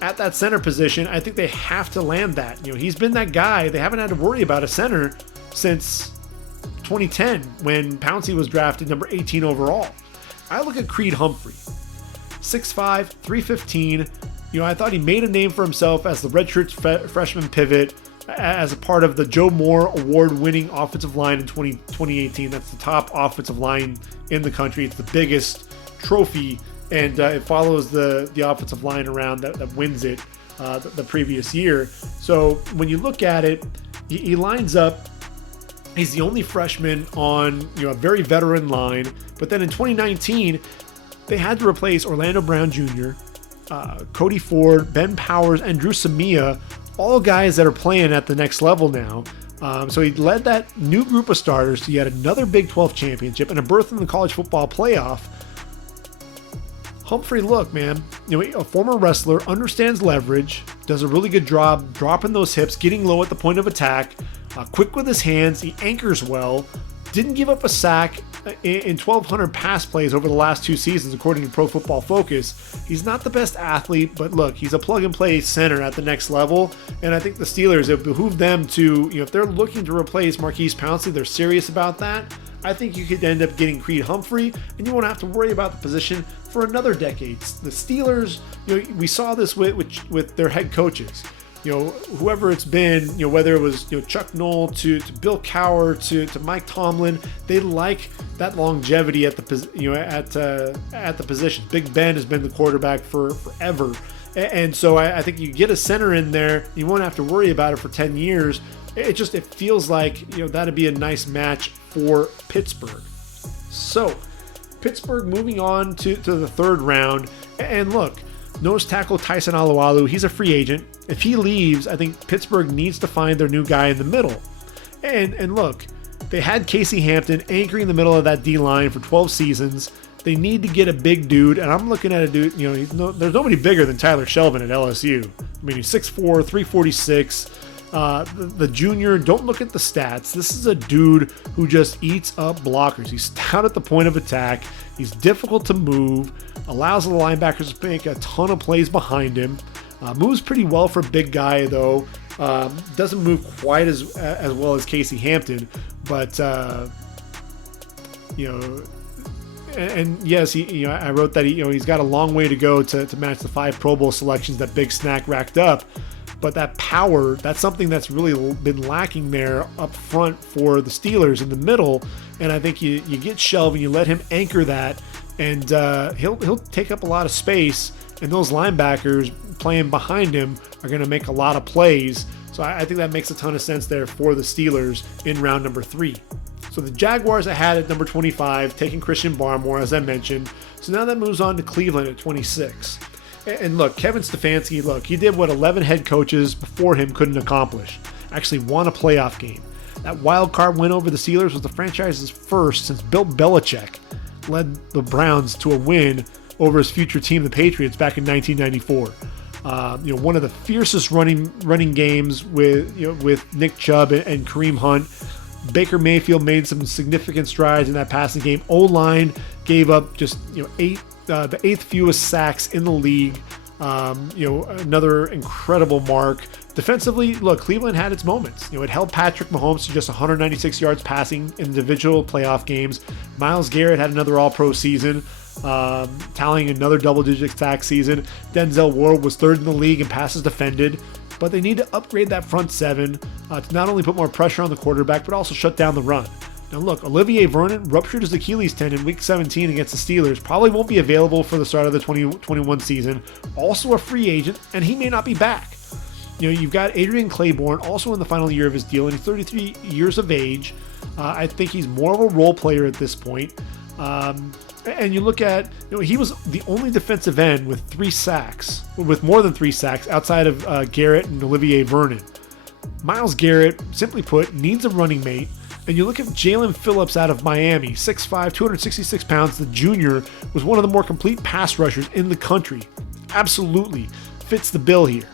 at that center position, I think they have to land that. He's been that guy. They haven't had to worry about a center since 2010 when Pouncey was drafted number 18 overall. I look at Creed Humphrey, 6'5", 315. I thought he made a name for himself as the redshirt freshman pivot as a part of the Joe Moore award-winning offensive line in 2018. That's the top offensive line in the country. It's the biggest trophy, and it follows the offensive line around that wins it the previous year. So when you look at it, he lines up. He's the only freshman on a very veteran line. But then in 2019, they had to replace Orlando Brown Jr., Cody Ford, Ben Powers, and Drew Samia, all guys that are playing at the next level now. So he led that new group of starters to yet another Big 12 championship and a berth in the college football playoff. Humphrey, look, man, a former wrestler, understands leverage, does a really good job dropping those hips, getting low at the point of attack, quick with his hands, he anchors well, didn't give up a sack in 1,200 pass plays over the last 2 seasons, according to Pro Football Focus. He's not the best athlete, but look, he's a plug-and-play center at the next level, and I think the Steelers, it behooves them to, if they're looking to replace Marquise Pouncey, they're serious about that. I think you could end up getting Creed Humphrey, and you won't have to worry about the position for another decade. The Steelers, we saw this with their head coaches. Whoever it's been, whether it was Chuck Noll to Bill Cowher to Mike Tomlin, they like that longevity at the at the position. Big Ben has been the quarterback for forever, and so I think you get a center in there, you won't have to worry about it for 10 years. It feels like that'd be a nice match for Pittsburgh. So Pittsburgh moving on to the 3rd round, and look. Nose tackle Tyson Alualu, he's a free agent. If he leaves, I think Pittsburgh needs to find their new guy in the middle. And look, they had Casey Hampton anchoring the middle of that D-line for 12 seasons. They need to get a big dude, and I'm looking at a dude, there's nobody bigger than Tyler Shelvin at LSU. I mean, he's 6'4", 346. The junior, don't look at the stats. This is a dude who just eats up blockers. He's stout at the point of attack. He's difficult to move, allows the linebackers to make a ton of plays behind him. Moves pretty well for a big guy, though. Doesn't move quite as well as Casey Hampton, but and yes, I wrote that he's got a long way to go to match the 5 Pro Bowl selections that Big Snack racked up. But that power, that's something that's really been lacking there up front for the Steelers in the middle. And I think you get Shelvin, you let him anchor that, and he'll take up a lot of space. And those linebackers playing behind him are going to make a lot of plays. So I think that makes a ton of sense there for the Steelers in round number 3. So the Jaguars I had at number 25, taking Christian Barmore, as I mentioned. So now that moves on to Cleveland at 26. And look, Kevin Stefanski, he did what 11 head coaches before him couldn't accomplish. Actually won a playoff game. That wild card win over the Steelers was the franchise's first since Bill Belichick led the Browns to a win over his future team, the Patriots, back in 1994. One of the fiercest running games with Nick Chubb and Kareem Hunt. Baker Mayfield made some significant strides in that passing game. O-line gave up just the 8th fewest sacks in the league. Another incredible mark. Defensively, Cleveland had its moments. It held Patrick Mahomes to just 196 yards passing in individual playoff games. Myles Garrett had another All-Pro season, tallying another double-digit sack season. Denzel Ward was 3rd in the league in passes defended. But they need to upgrade that front 7 to not only put more pressure on the quarterback, but also shut down the run. Now Olivier Vernon ruptured his Achilles tendon in Week 17 against the Steelers. Probably won't be available for the start of the 2021 season. Also a free agent, and he may not be back. You've got Adrian Claiborne, also in the final year of his deal, and he's 33 years of age. I think he's more of a role player at this point. And you look at, he was the only defensive end with more than 3 sacks outside of Garrett and Olivier Vernon. Myles Garrett, simply put, needs a running mate. And you look at Jalen Phillips out of Miami, 6'5", 266 pounds. The junior was one of the more complete pass rushers in the country. Absolutely fits the bill here.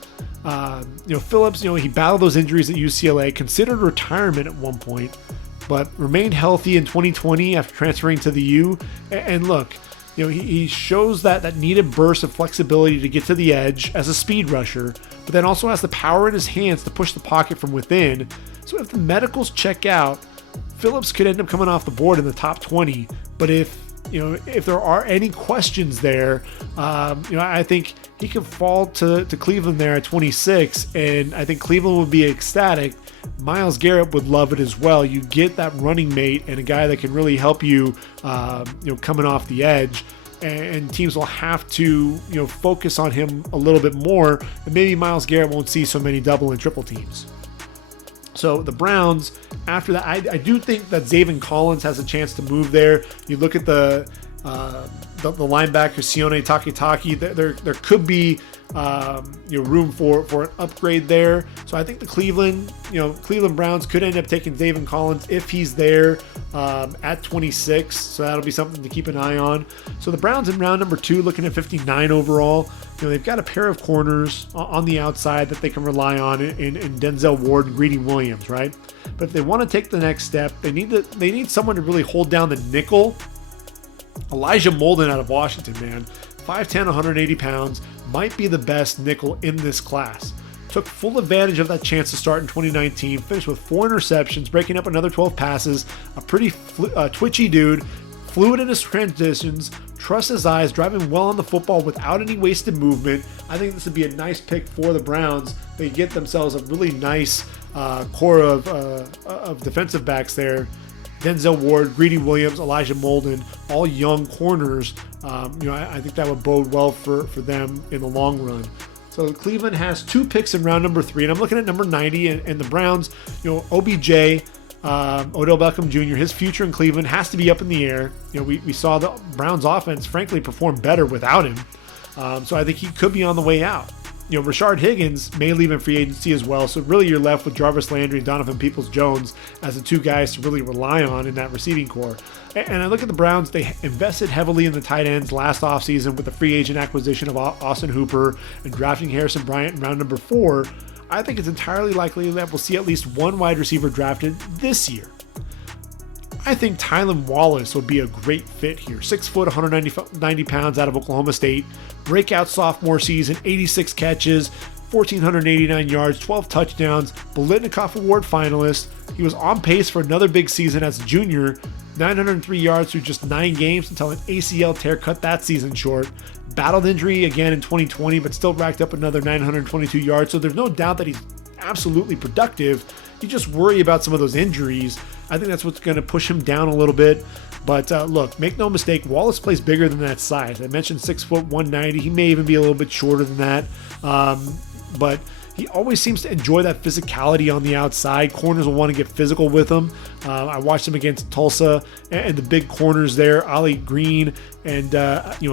Phillips, he battled those injuries at UCLA, considered retirement at one point, but remained healthy in 2020 after transferring to the U. And he shows that needed burst of flexibility to get to the edge as a speed rusher, but then also has the power in his hands to push the pocket from within. So if the medicals check out, Phillips could end up coming off the board in the top 20. But if there are any questions there, I think he could fall to Cleveland there at 26, and I think Cleveland would be ecstatic. Myles Garrett would love it as well. You get that running mate and a guy that can really help you, coming off the edge. And teams will have to, focus on him a little bit more. And maybe Myles Garrett won't see so many double and triple teams. So the Browns, after that, I do think that Zaven Collins has a chance to move there. You look at the linebacker Sione Takitaki. There could be room for an upgrade there. So I think the Cleveland Browns could end up taking Zaven Collins if he's there at 26. So that'll be something to keep an eye on. So the Browns in round number 2, looking at 59 overall. They've got a pair of corners on the outside that they can rely on in Denzel Ward and Greedy Williams, right? But if they want to take the next step, they need someone to really hold down the nickel. Elijah Molden out of Washington, man. 5'10", 180 pounds, might be the best nickel in this class. Took full advantage of that chance to start in 2019, finished with 4 interceptions, breaking up another 12 passes, a pretty twitchy dude, fluid in his transitions, trusts his eyes, driving well on the football without any wasted movement. I think this would be a nice pick for the Browns. They get themselves a really nice core of defensive backs there. Denzel Ward, Greedy Williams, Elijah Molden, all young corners. I think that would bode well for them in the long run. So Cleveland has 2 picks in round number 3, and I'm looking at number 90, and the Browns, OBJ, Odell Beckham Jr., his future in Cleveland has to be up in the air. We saw the Browns offense, frankly, perform better without him. So I think he could be on the way out. Rashard Higgins may leave in free agency as well. So really you're left with Jarvis Landry and Donovan Peoples-Jones as the 2 guys to really rely on in that receiving core. And I look at the Browns, they invested heavily in the tight ends last offseason with the free agent acquisition of Austin Hooper and drafting Harrison Bryant in round number 4. I think it's entirely likely that we'll see at least one wide receiver drafted this year. I think Tylan Wallace would be a great fit here. 6 foot, 190 pounds out of Oklahoma State. Breakout sophomore season, 86 catches, 1,489 yards, 12 touchdowns, Biletnikoff Award finalist. He was on pace for another big season as a junior, 903 yards through just 9 games until an ACL tear cut that season short. Battled injury again in 2020, but still racked up another 922 yards. So there's no doubt that he's absolutely productive. You just worry about some of those injuries. I think that's what's going to push him down a little bit. But look, make no mistake, Wallace plays bigger than that size. I mentioned 6 foot 190. He may even be a little bit shorter than that. But He always seems to enjoy that physicality on the outside. Corners will want to get physical with him. I watched him against Tulsa and the big corners there, Ali Green and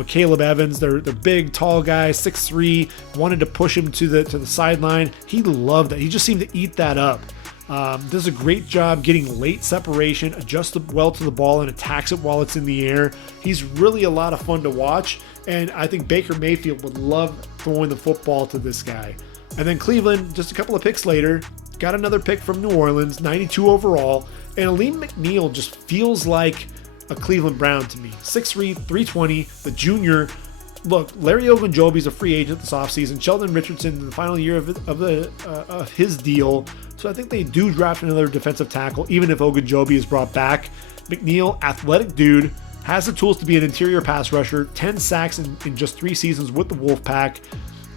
Caleb Evans. They're big, tall guys, 6'3", wanted to push him to the sideline. He loved that. He just seemed to eat that up. Does a great job getting late separation, adjusts well to the ball, and attacks it while it's in the air. He's really a lot of fun to watch, and I think Baker Mayfield would love throwing the football to this guy. And then Cleveland, just a couple of picks later, got another pick from New Orleans, 92 overall, and Aleem McNeil just feels like a Cleveland Brown to me. 6'3", 320, the junior. Look, Larry Ogunjobi's a free agent this offseason. Sheldon Richardson in the final year of his deal. So I think they do draft another defensive tackle, even if Ogunjobi is brought back. McNeil, athletic dude, has the tools to be an interior pass rusher, 10 sacks in just 3 seasons with the Wolfpack.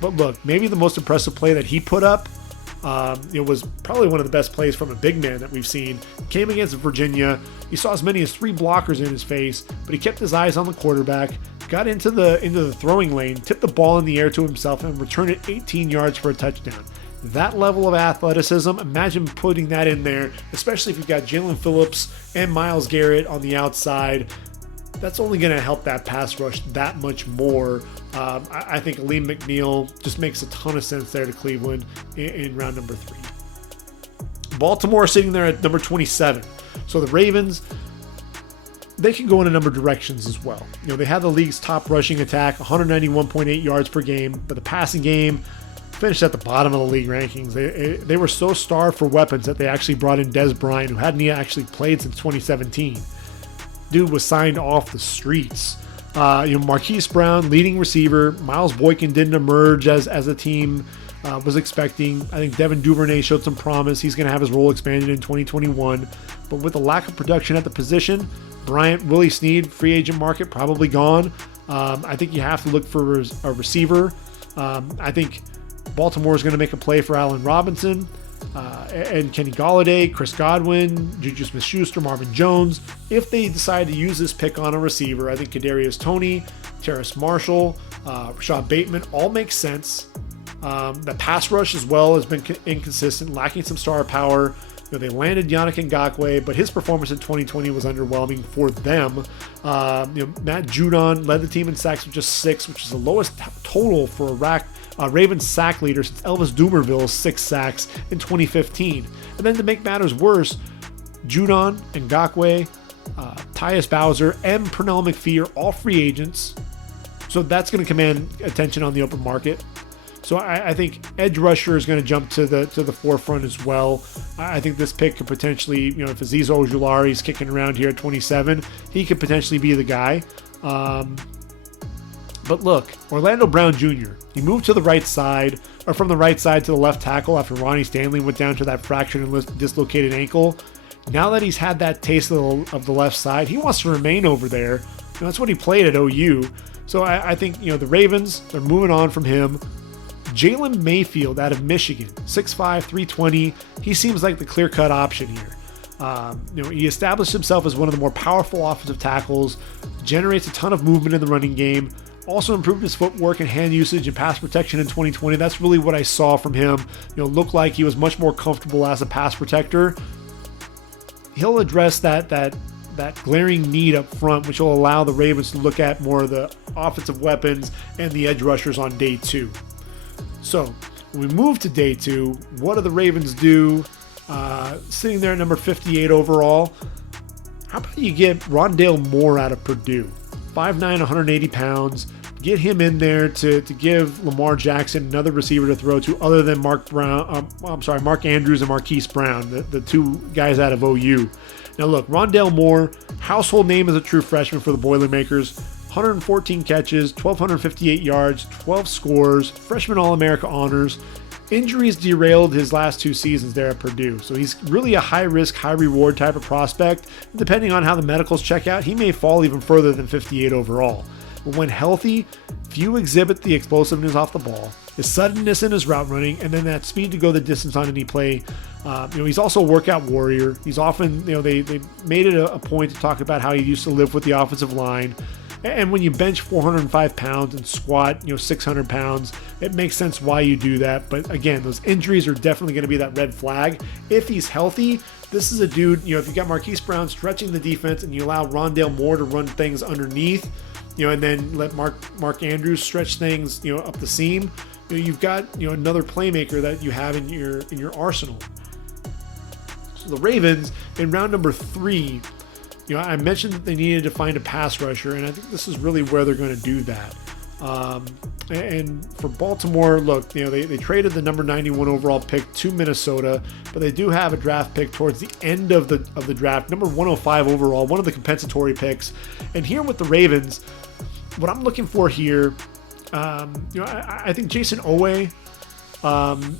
But look, maybe the most impressive play that he put up was probably one of the best plays from a big man that we've seen. Came against Virginia. He saw as many as 3 blockers in his face, but he kept his eyes on the quarterback, got into the throwing lane, tipped the ball in the air to himself, and returned it 18 yards for a touchdown. That level of athleticism, imagine putting that in there, especially if you've got Jalen Phillips and Myles Garrett on the outside. That's only going to help that pass rush that much more. I think Aleem McNeil just makes a ton of sense there to Cleveland in round number 3. Baltimore sitting there at number 27. So the Ravens, they can go in a number of directions as well. They have the league's top rushing attack, 191.8 yards per game, but the passing game finished at the bottom of the league rankings. They were so starved for weapons that they actually brought in Dez Bryant, who hadn't actually played since 2017. Dude was signed off the streets. Marquise Brown, leading receiver. Miles Boykin didn't emerge as a team was expecting. I think Devin Duvernay showed some promise. He's going to have his role expanded in 2021. But with the lack of production at the position, Bryant, Willie Snead, free agent market, probably gone. I think you have to look for a receiver. I think Baltimore is going to make a play for Allen Robinson. And Kenny Golladay, Chris Godwin, Juju Smith-Schuster, Marvin Jones. If they decide to use this pick on a receiver, I think Kadarius Toney, Terrace Marshall, Rashad Bateman all make sense. The pass rush as well has been inconsistent, lacking some star power. They landed Yannick Ngakoue, but his performance in 2020 was underwhelming for them. Matt Judon led the team in sacks with just 6, which is the lowest total for a Ravens sack leader since Elvis Dumerville's 6 sacks in 2015. And then to make matters worse, Judon, Ngakoue, Tyus Bowser, and Pernell McPhee are all free agents. So that's going to command attention on the open market. So I think edge rusher is going to jump to the forefront as well. I think this pick could potentially, if Azeez Ojulari is kicking around here at 27, he could potentially be the guy. But look, Orlando Brown Jr., he moved to the right side, or from the right side to the left tackle after Ronnie Stanley went down to that fractured and dislocated ankle. Now that he's had that taste of the left side, he wants to remain over there. That's what he played at OU. So I think, the Ravens, they're moving on from him. Jalen Mayfield out of Michigan, 6'5", 320. He seems like the clear-cut option here. He established himself as one of the more powerful offensive tackles, generates a ton of movement in the running game, also improved his footwork and hand usage and pass protection in 2020. That's really what I saw from him. Looked like he was much more comfortable as a pass protector. He'll address that glaring need up front, which will allow the Ravens to look at more of the offensive weapons and the edge rushers on day 2. So when we move to day 2, what do the Ravens do? Sitting there at number 58 overall, how about you get Rondale Moore out of Purdue? 5'9", 180 pounds. Get him in there to give Lamar Jackson another receiver to throw to other than Mark Andrews and Marquise Brown, the 2 guys out of OU. Now look, Rondale Moore, household name as a true freshman for the Boilermakers. 114 catches, 1,258 yards, 12 scores, freshman All-America honors. Injuries derailed his last 2 seasons there at Purdue. So he's really a high-risk, high-reward type of prospect. Depending on how the medicals check out, he may fall even further than 58 overall. But when healthy, few exhibit the explosiveness off the ball, his suddenness in his route running, and then that speed to go the distance on any play. He's also a workout warrior. He's often, they made it a point to talk about how he used to live with the offensive line. And when you bench 405 pounds and squat, 600 pounds, it makes sense why you do that. But again, those injuries are definitely going to be that red flag. If he's healthy, this is a dude, if you got Marquise Brown stretching the defense and you allow Rondale Moore to run things underneath, and then let Mark Andrews stretch things, up the seam, you've got, another playmaker that you have in your arsenal. So the Ravens in round number 3, I mentioned that they needed to find a pass rusher, and I think this is really where they're going to do that. And for Baltimore, look, they traded the number 91 overall pick to Minnesota, but they do have a draft pick towards the end of the draft, number 105 overall, one of the compensatory picks. And here with the Ravens, what I'm looking for here, I think Jason Owe,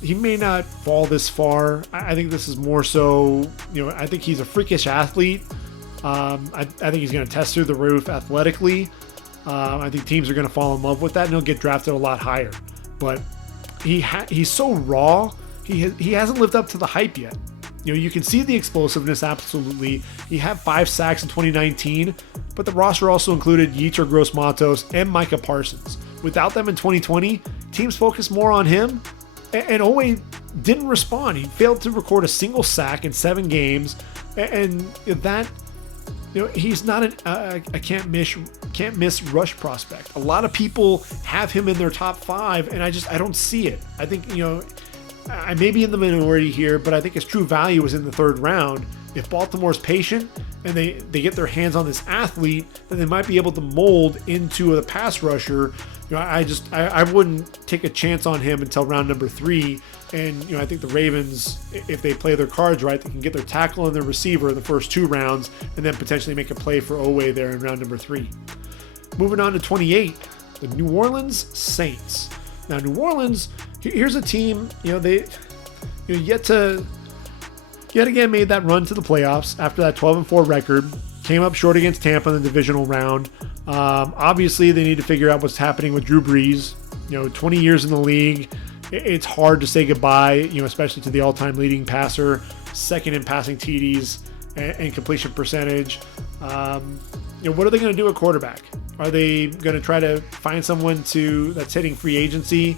he may not fall this far. I think this is more so, I think he's a freakish athlete. I think he's going to test through the roof athletically. I think teams are going to fall in love with that, and he'll get drafted a lot higher. But he's so raw. He hasn't lived up to the hype yet. You can see the explosiveness, absolutely. He had 5 sacks in 2019, but the roster also included Yetur Gross-Matos and Micah Parsons. Without them in 2020, teams focused more on him, and Owe didn't respond. He failed to record a single sack in 7 games, and that, he's not a can't miss rush prospect. A lot of people have him in their top 5, and I don't see it. I think, I may be in the minority here, but I think his true value is in the 3rd round. If Baltimore's patient and they get their hands on this athlete, then they might be able to mold into a pass rusher. I wouldn't take a chance on him until round number 3. And, I think the Ravens, if they play their cards right, they can get their tackle and their receiver in the first 2 rounds and then potentially make a play for Owe there in round number 3. Moving on to 28, the New Orleans Saints. Now, New Orleans, here's a team, they yet again made that run to the playoffs after that 12-4 record. Came up short against Tampa in the divisional round. Obviously, they need to figure out what's happening with Drew Brees. 20 years in the league, it's hard to say goodbye, especially to the all-time leading passer, second in passing TDs and completion percentage. What are they going to do at quarterback? Are they going to try to find someone that's hitting free agency,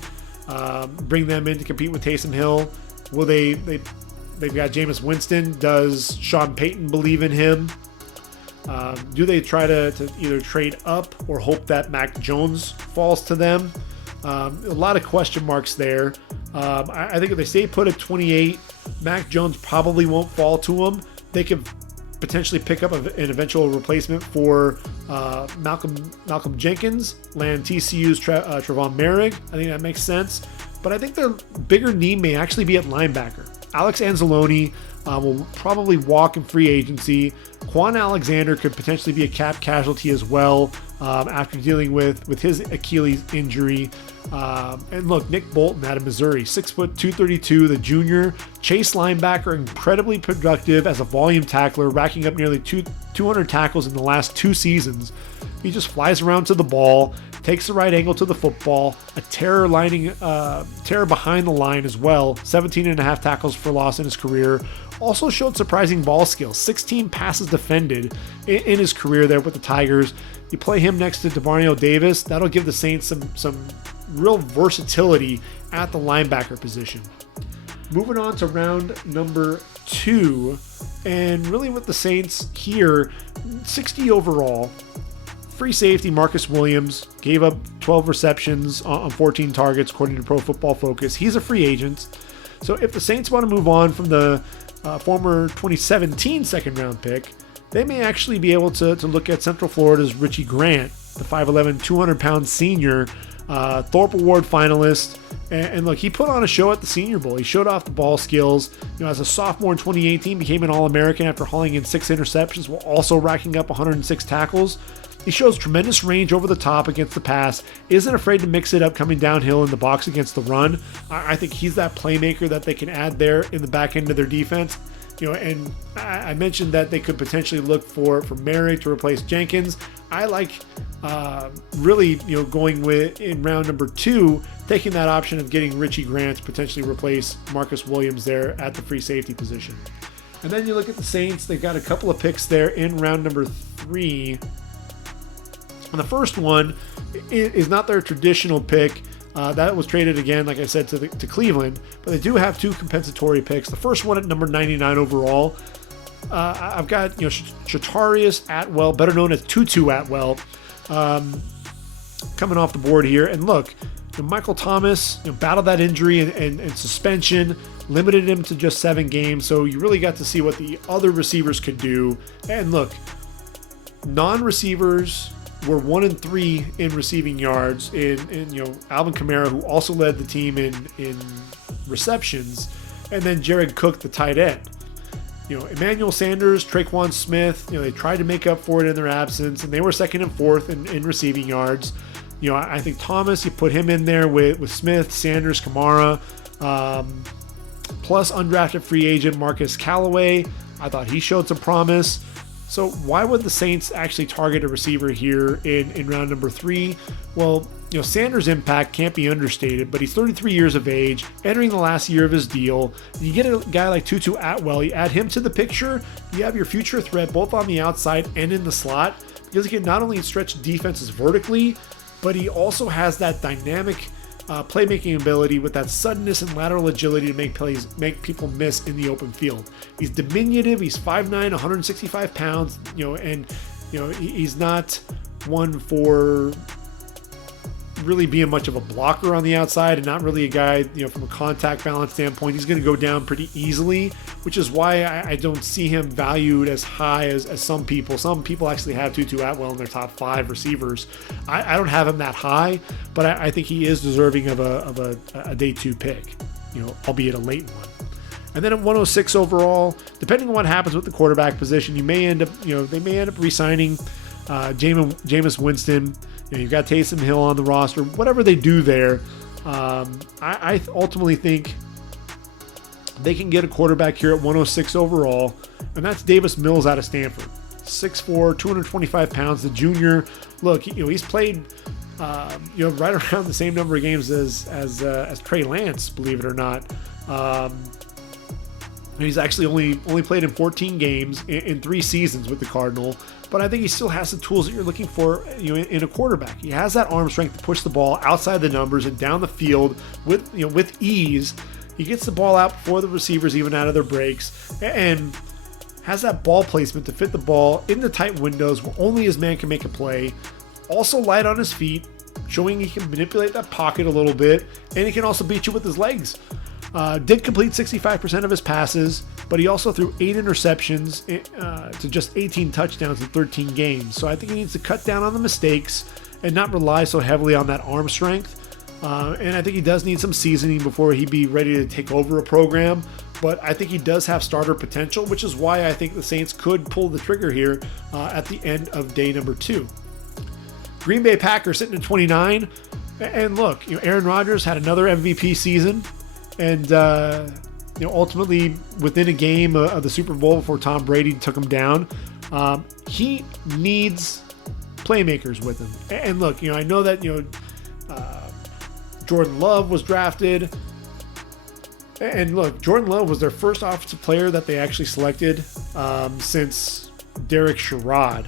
bring them in to compete with Taysom Hill? Will they've got Jameis Winston. Does Sean Payton believe in him? Do they try to either trade up or hope that Mac Jones falls to them? A lot of question marks there. I think if they stay put at 28, Mac Jones probably won't fall to them. They could potentially pick up an eventual replacement for Malcolm Jenkins, land TCU's Trevon Merrick. I think that makes sense. But I think their bigger need may actually be at linebacker. Alex Anzalone will probably walk in free agency. Quan Alexander could potentially be a cap casualty as well after dealing with his Achilles injury. And look, Nick Bolton out of Missouri, 6 foot 232, the junior, chase linebacker, incredibly productive as a volume tackler, racking up nearly 200 tackles in the last 2 seasons. He just flies around to the ball, takes the right angle to the football, a terror behind the line as well, 17.5 tackles for loss in his career. Also showed surprising ball skills, 16 passes defended in his career there with the Tigers. You play him next to DeMario Davis, that'll give the Saints some real versatility at the linebacker position. Moving on to round number 2, and really with the Saints here, 60 overall. Free safety Marcus Williams gave up 12 receptions on 14 targets according to Pro Football Focus. He's a free agent. So if the Saints want to move on from the former 2017 second round pick, they may actually be able to look at Central Florida's Richie Grant, the 5'11", 200-pound senior, Thorpe Award finalist. And look, he put on a show at the Senior Bowl. He showed off the ball skills. As a sophomore in 2018, became an All-American after hauling in 6 interceptions while also racking up 106 tackles. He shows tremendous range over the top against the pass, isn't afraid to mix it up coming downhill in the box against the run. I think he's that playmaker that they can add there in the back end of their defense. And I mentioned that they could potentially look for Merrick to replace Jenkins. I like really going with in round number 2, taking that option of getting Richie Grant to potentially replace Marcus Williams there at the free safety position. And then you look at the Saints, they've got a couple of picks there in round number 3. And the first one is not their traditional pick. That was traded again, like I said, to Cleveland. But they do have two compensatory picks. The first one at number 99 overall. I've got Shatarius Atwell, better known as Tutu Atwell, coming off the board here. And look, Michael Thomas battled that injury and suspension, limited him to just 7 games. So you really got to see what the other receivers could do. And look, non-receivers were 1 and 3 in receiving yards. In Alvin Kamara, who also led the team in receptions, and then Jared Cook, the tight end. Emmanuel Sanders, Traquan Smith, they tried to make up for it in their absence, and they were 2nd and 4th in receiving yards. I think Thomas, you put him in there with Smith, Sanders, Kamara, plus undrafted free agent Marcus Callaway. I thought he showed some promise. So why would the Saints actually target a receiver here in round number 3? Well, Sanders' impact can't be understated, but he's 33 years of age, entering the last year of his deal. You get a guy like Tutu Atwell, you add him to the picture, you have your future threat both on the outside and in the slot, because he can not only stretch defenses vertically, but he also has that dynamic playmaking ability with that suddenness and lateral agility to make people miss in the open field. He's diminutive. He's 5'9", 165 pounds. He's not one for really being much of a blocker on the outside, and not really a guy, from a contact balance standpoint. He's going to go down pretty easily, which is why I don't see him valued as high as some people. Some people actually have Tutu Atwell in their top 5 receivers. I don't have him that high, but I think he is deserving of a day 2 pick, albeit a late one. And then at 106 overall, depending on what happens with the quarterback position, they may end up re-signing Jameis Winston. You've got Taysom Hill on the roster. Whatever they do there, I ultimately think they can get a quarterback here at 106 overall, and that's Davis Mills out of Stanford. 6'4", 225 pounds. The junior, look, he's played, right around the same number of games as Trey Lance, believe it or not. He's actually only played in 14 games in 3 seasons with the Cardinal, but I think he still has the tools that you're looking for, in a quarterback. He has that arm strength to push the ball outside the numbers and down the field with ease. He gets the ball out before the receivers even out of their breaks, and has that ball placement to fit the ball in the tight windows where only his man can make a play. Also light on his feet, showing he can manipulate that pocket a little bit, and he can also beat you with his legs. Did complete 65% of his passes, but he also threw 8 interceptions to just 18 touchdowns in 13 games. So I think he needs to cut down on the mistakes and not rely so heavily on that arm strength. And I think he does need some seasoning before he'd be ready to take over a program. But I think he does have starter potential, which is why I think the Saints could pull the trigger here at the end of day number 2. Green Bay Packers sitting at 29. And look, Aaron Rodgers had another MVP season. And, ultimately within a game of the Super Bowl before Tom Brady took him down, he needs playmakers with him. And look, I know that, Jordan Love was drafted. And look, Jordan Love was their first offensive player that they actually selected since Derek Sherrod,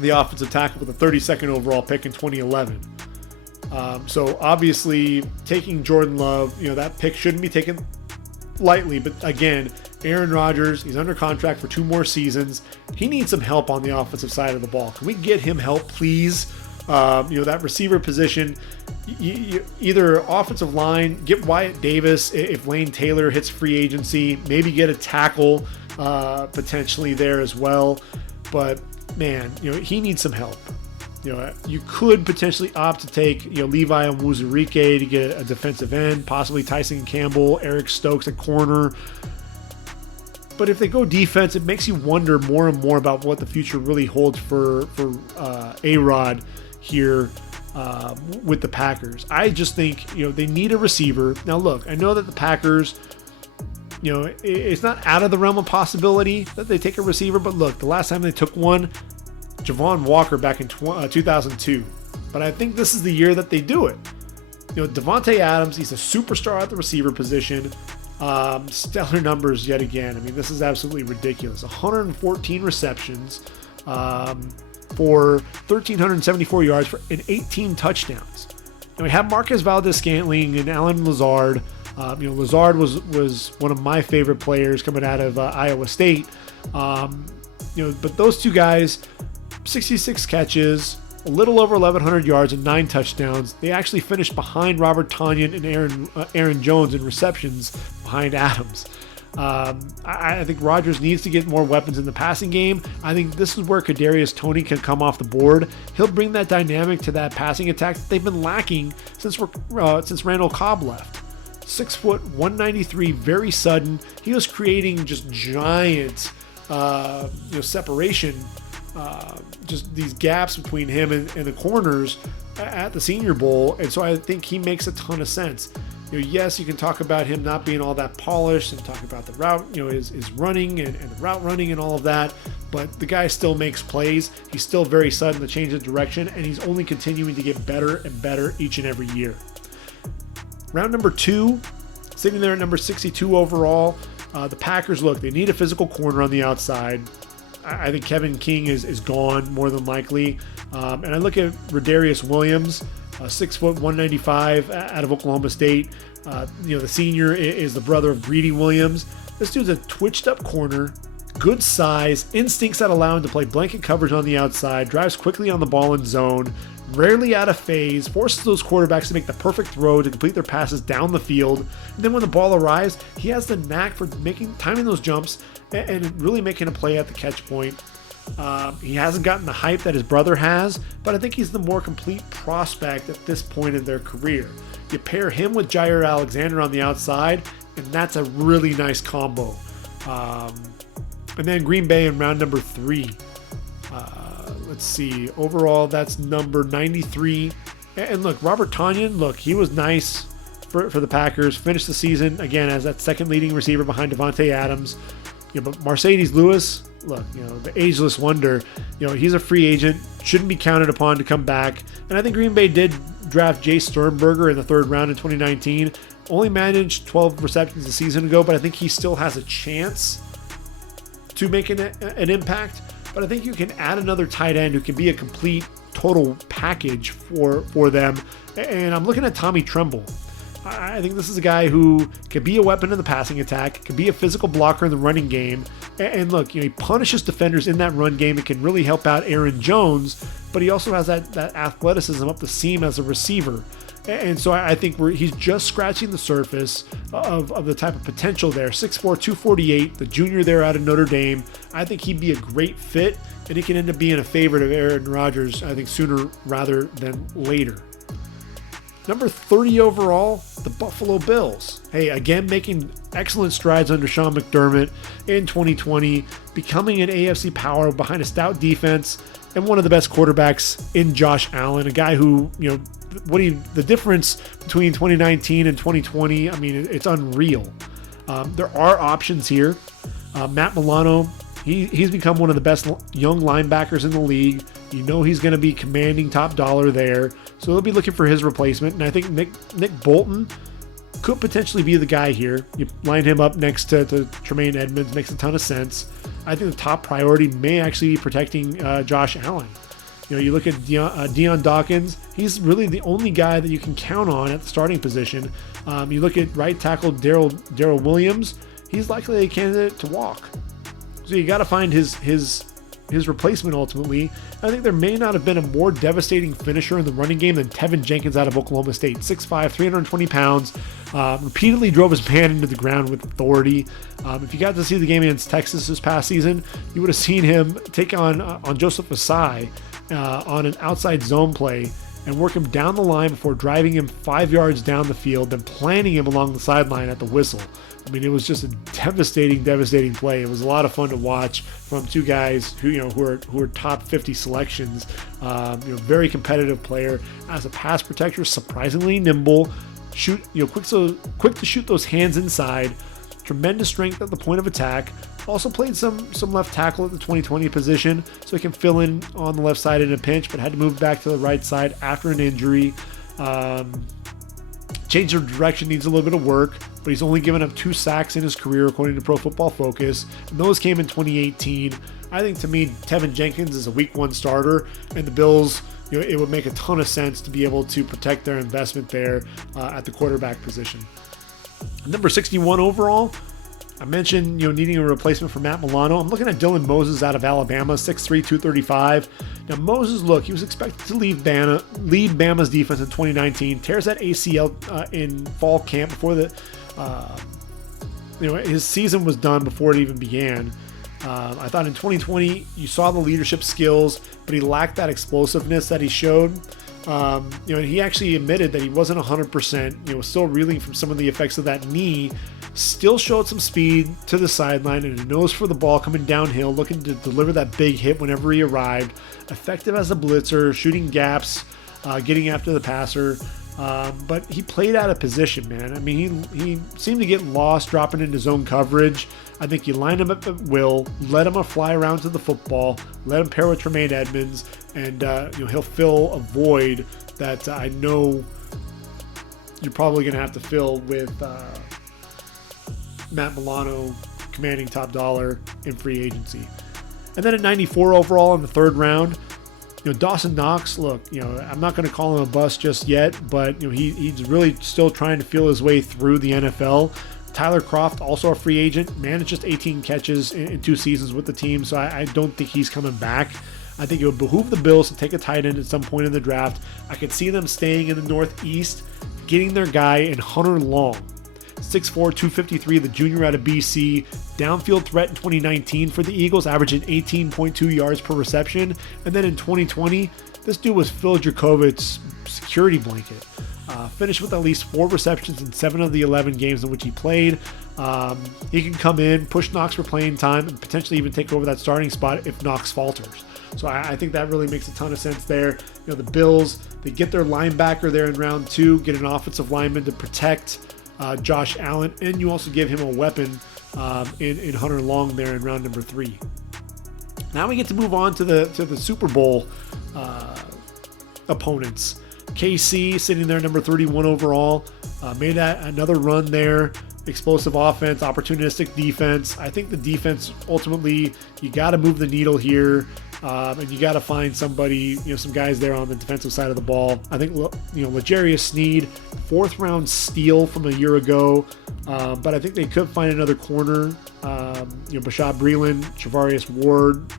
the offensive tackle with the 32nd overall pick in 2011. So obviously taking Jordan Love, that pick shouldn't be taken lightly, but again, Aaron Rodgers, he's under contract for 2 more seasons. He needs some help on the offensive side of the ball. Can we get him help, please? That receiver position, either offensive line, get Wyatt Davis if Lane Taylor hits free agency, maybe get a tackle potentially there as well. But man, he needs some help. You could potentially opt to take, Levi Onwuzurike to get a defensive end, possibly Tyson Campbell, Eric Stokes at corner. But if they go defense, it makes you wonder more and more about what the future really holds for A-Rod here with the Packers. I just think, they need a receiver. Now, look, I know that the Packers, it's not out of the realm of possibility that they take a receiver, but look, the last time they took one, Javon Walker back in 2002. But I think this is the year that they do it. Devontae Adams, he's a superstar at the receiver position. Stellar numbers yet again. I mean, this is absolutely ridiculous. 114 receptions. for 1,374 yards and 18 touchdowns. And we have Marquez Valdez-Scantling and Alan Lazard. Lazard was one of my favorite players coming out of Iowa State. But those two guys, 66 catches, a little over 1,100 yards and 9 touchdowns. They actually finished behind Robert Tonyan and Aaron Jones in receptions behind Adams. I think Rodgers needs to get more weapons in the passing game. I think this is where Kadarius Toney can come off the board. He'll bring that dynamic to that passing attack that they've been lacking since Randall Cobb left. 6 foot, 193, very sudden. He was creating just giant separation, just these gaps between him and the corners at the Senior Bowl. And so I think he makes a ton of sense. Yes, you can talk about him not being all that polished and talk about the route, his running and the route running and all of that, but the guy still makes plays. He's still very sudden to change of direction, and he's only continuing to get better and better each and every year. Round number 2, sitting there at number 62 overall, the Packers, they need a physical corner on the outside. I think Kevin King is gone more than likely. And I look at Rodarius Williams, 6 foot, 195 out of Oklahoma State. The senior is the brother of Greedy Williams. This dude's a twitched up corner, good size, instincts that allow him to play blanket coverage on the outside, drives quickly on the ball in zone, rarely out of phase, forces those quarterbacks to make the perfect throw to complete their passes down the field. And then when the ball arrives, he has the knack for timing those jumps and really making a play at the catch point. He hasn't gotten the hype that his brother has, but I think he's the more complete prospect at this point in their career. You pair him with Jair Alexander on the outside, and that's a really nice combo. And then Green Bay in round number 3. Let's see. Overall, that's number 93. And look, Robert Tonyan, he was nice for the Packers. Finished the season, again, as that second leading receiver behind Devontae Adams. But Mercedes Lewis, the ageless wonder, he's a free agent, shouldn't be counted upon to come back. And I think Green Bay did draft Jay Sternberger in the 3rd round in 2019. Only managed 12 receptions a season ago, but I think he still has a chance to make an impact. But I think you can add another tight end who can be a complete total package for them. And I'm looking at Tommy Tremble. I think this is a guy who can be a weapon in the passing attack, can be a physical blocker in the running game. And look, he punishes defenders in that run game. It can really help out Aaron Jones, but he also has that athleticism up the seam as a receiver. And so I think he's just scratching the surface of the type of potential there. 6'4", 248, the junior there out of Notre Dame. I think he'd be a great fit, and he can end up being a favorite of Aaron Rodgers, I think, sooner rather than later. Number 30 overall, the Buffalo Bills. Hey, again, making excellent strides under Sean McDermott in 2020, becoming an AFC power behind a stout defense and one of the best quarterbacks in Josh Allen, a guy who, the difference between 2019 and 2020, it's unreal. There are options here. Matt Milano, he's become one of the best young linebackers in the league. He's going to be commanding top dollar there. So they'll be looking for his replacement. And I think Nick Bolton could potentially be the guy here. You line him up next to Tremaine Edmonds, makes a ton of sense. I think the top priority may actually be protecting Josh Allen. You look at Deion Dawkins, he's really the only guy that you can count on at the starting position. You look at right tackle Darrell Williams, he's likely a candidate to walk. So you got to find his replacement ultimately. I think there may not have been a more devastating finisher in the running game than Tevin Jenkins out of Oklahoma State. 6'5", 320 pounds, repeatedly drove his man into the ground with authority. If you got to see the game against Texas this past season, you would have seen him take on Joseph Asai on an outside zone play and work him down the line before driving him 5 yards down the field, then planting him along the sideline at the whistle. It was just a devastating play. It was a lot of fun to watch from two guys who are top 50 selections. Very competitive player as a pass protector, surprisingly nimble, quick to shoot those hands inside. Tremendous strength at the point of attack. Also played some left tackle at the 2020 position, so he can fill in on the left side in a pinch, but had to move back to the right side after an injury. change of direction needs a little bit of work, but he's only given up 2 sacks in his career, according to Pro Football Focus. And those came in 2018. I think, to me, Tevin Jenkins is a week 1 starter, and the Bills, it would make a ton of sense to be able to protect their investment there at the quarterback position. Number 61 overall, I mentioned, needing a replacement for Matt Milano. I'm looking at Dylan Moses out of Alabama, 6'3", 235. Now, Moses, look, he was expected to lead Bama's defense in 2019, tears that ACL in fall camp before his season was done before it even began. I thought in 2020, you saw the leadership skills, but he lacked that explosiveness that he showed. And he actually admitted that he wasn't 100%, was still reeling from some of the effects of that knee, still showed some speed to the sideline and a nose for the ball coming downhill, looking to deliver that big hit whenever he arrived, effective as a blitzer, shooting gaps, getting after the passer. But he played out of position, man. I mean, he seemed to get lost dropping into zone coverage. I think you line him up at will, let him fly around to the football, let him pair with Tremaine Edmonds, and he'll fill a void that I know you're probably going to have to fill with Matt Milano commanding top dollar in free agency. And then at 94 overall in the 3rd round, Dawson Knox, look, I'm not going to call him a bust just yet, but he's really still trying to feel his way through the NFL. Tyler Kroft, also a free agent, managed just 18 catches in 2 seasons with the team, so I don't think he's coming back. I think it would behoove the Bills to take a tight end at some point in the draft. I could see them staying in the Northeast, getting their guy in Hunter Long. 6'4", 253, the junior out of BC. Downfield threat in 2019 for the Eagles, averaging 18.2 yards per reception. And then in 2020, this dude was Phil Jurkovic's security blanket. Finished with at least 4 receptions in 7 of the 11 games in which he played. He can come in, push Knox for playing time, and potentially even take over that starting spot if Knox falters. So I think that really makes a ton of sense there. The Bills, they get their linebacker there in round 2, get an offensive lineman to protect Josh Allen, and you also give him a weapon in Hunter Long there in round number 3. Now we get to move on to the Super Bowl opponents. KC sitting there number 31 overall, made another run there. Explosive offense, opportunistic defense. I think the defense, ultimately, you got to move the needle here, and you got to find somebody, some guys there on the defensive side of the ball. I think, L'Jarius Sneed, 4th round steal from a year ago, but I think they could find another corner. Bashad Breeland, Travarius Ward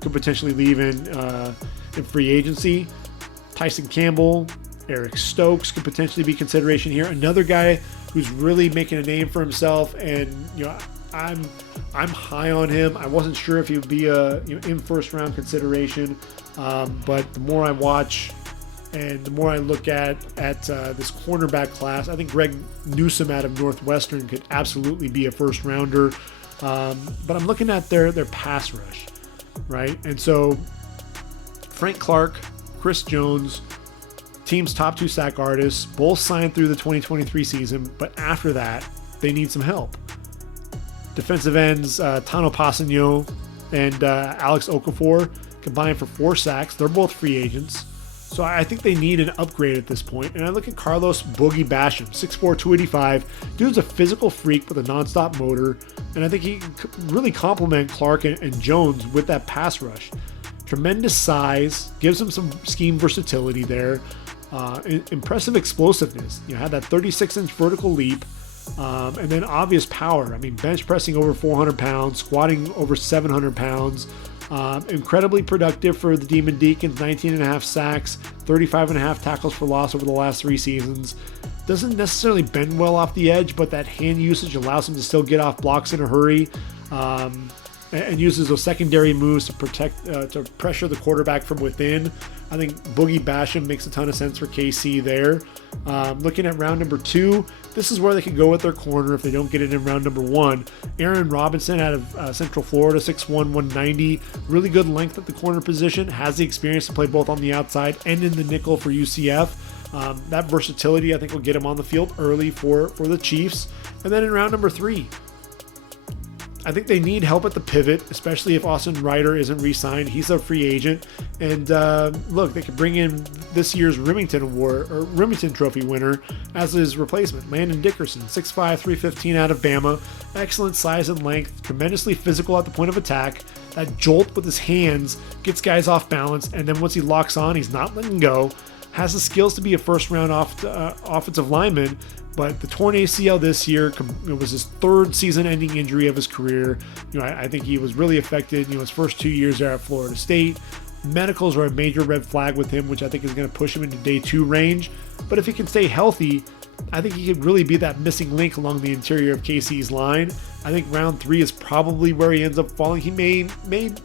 could potentially leave in free agency. Tyson Campbell, Eric Stokes could potentially be consideration here. Another guy who's really making a name for himself, and I'm high on him. I wasn't sure if he would be a in 1st round consideration, but the more I watch and the more I look at this cornerback class, I think Greg Newsome out of Northwestern could absolutely be a 1st rounder. But I'm looking at their pass rush, right? And so Frank Clark, Chris Jones, team's top 2 sack artists, both signed through the 2023 season, but after that, they need some help. Defensive ends Tano Passanio and Alex Okafor combined for 4 sacks. They're both free agents. So I think they need an upgrade at this point. And I look at Carlos Boogie Basham, 6'4", 285. Dude's a physical freak with a nonstop motor. And I think he can really complement Clark and Jones with that pass rush. Tremendous size, gives him some scheme versatility there. Impressive explosiveness. Had that 36-inch vertical leap. And then obvious power. I mean, bench pressing over 400 pounds, squatting over 700 pounds. Incredibly productive for the Demon Deacons, 19.5 sacks, 35.5 tackles for loss over the last 3 seasons. Doesn't necessarily bend well off the edge, but that hand usage allows him to still get off blocks in a hurry, and uses those secondary moves to to pressure the quarterback from within. I think Boogie Basham makes a ton of sense for KC there. Looking at round number 2, this is where they could go with their corner if they don't get it in round number 1. Aaron Robinson out of Central Florida, 6'1", 190. Really good length at the corner position. Has the experience to play both on the outside and in the nickel for UCF. That versatility, I think, will get him on the field early for the Chiefs. And then in round number 3, I think they need help at the pivot, especially if Austin Ryder isn't re-signed. He's a free agent. And look, they could bring in this year's Remington Trophy winner as his replacement, Landon Dickerson, 6'5", 315 out of Bama. Excellent size and length, tremendously physical at the point of attack. That jolt with his hands gets guys off balance, and then once he locks on, he's not letting go. Has the skills to be a first-round offensive lineman, but the torn ACL this year was his third season-ending injury of his career. I think he was really affected. His first 2 years there at Florida State. Medicals are a major red flag with him, which I think is going to push him into day 2 range. But if he can stay healthy, I think he could really be that missing link along the interior of KC's line. I think round 3 is probably where he ends up falling. He may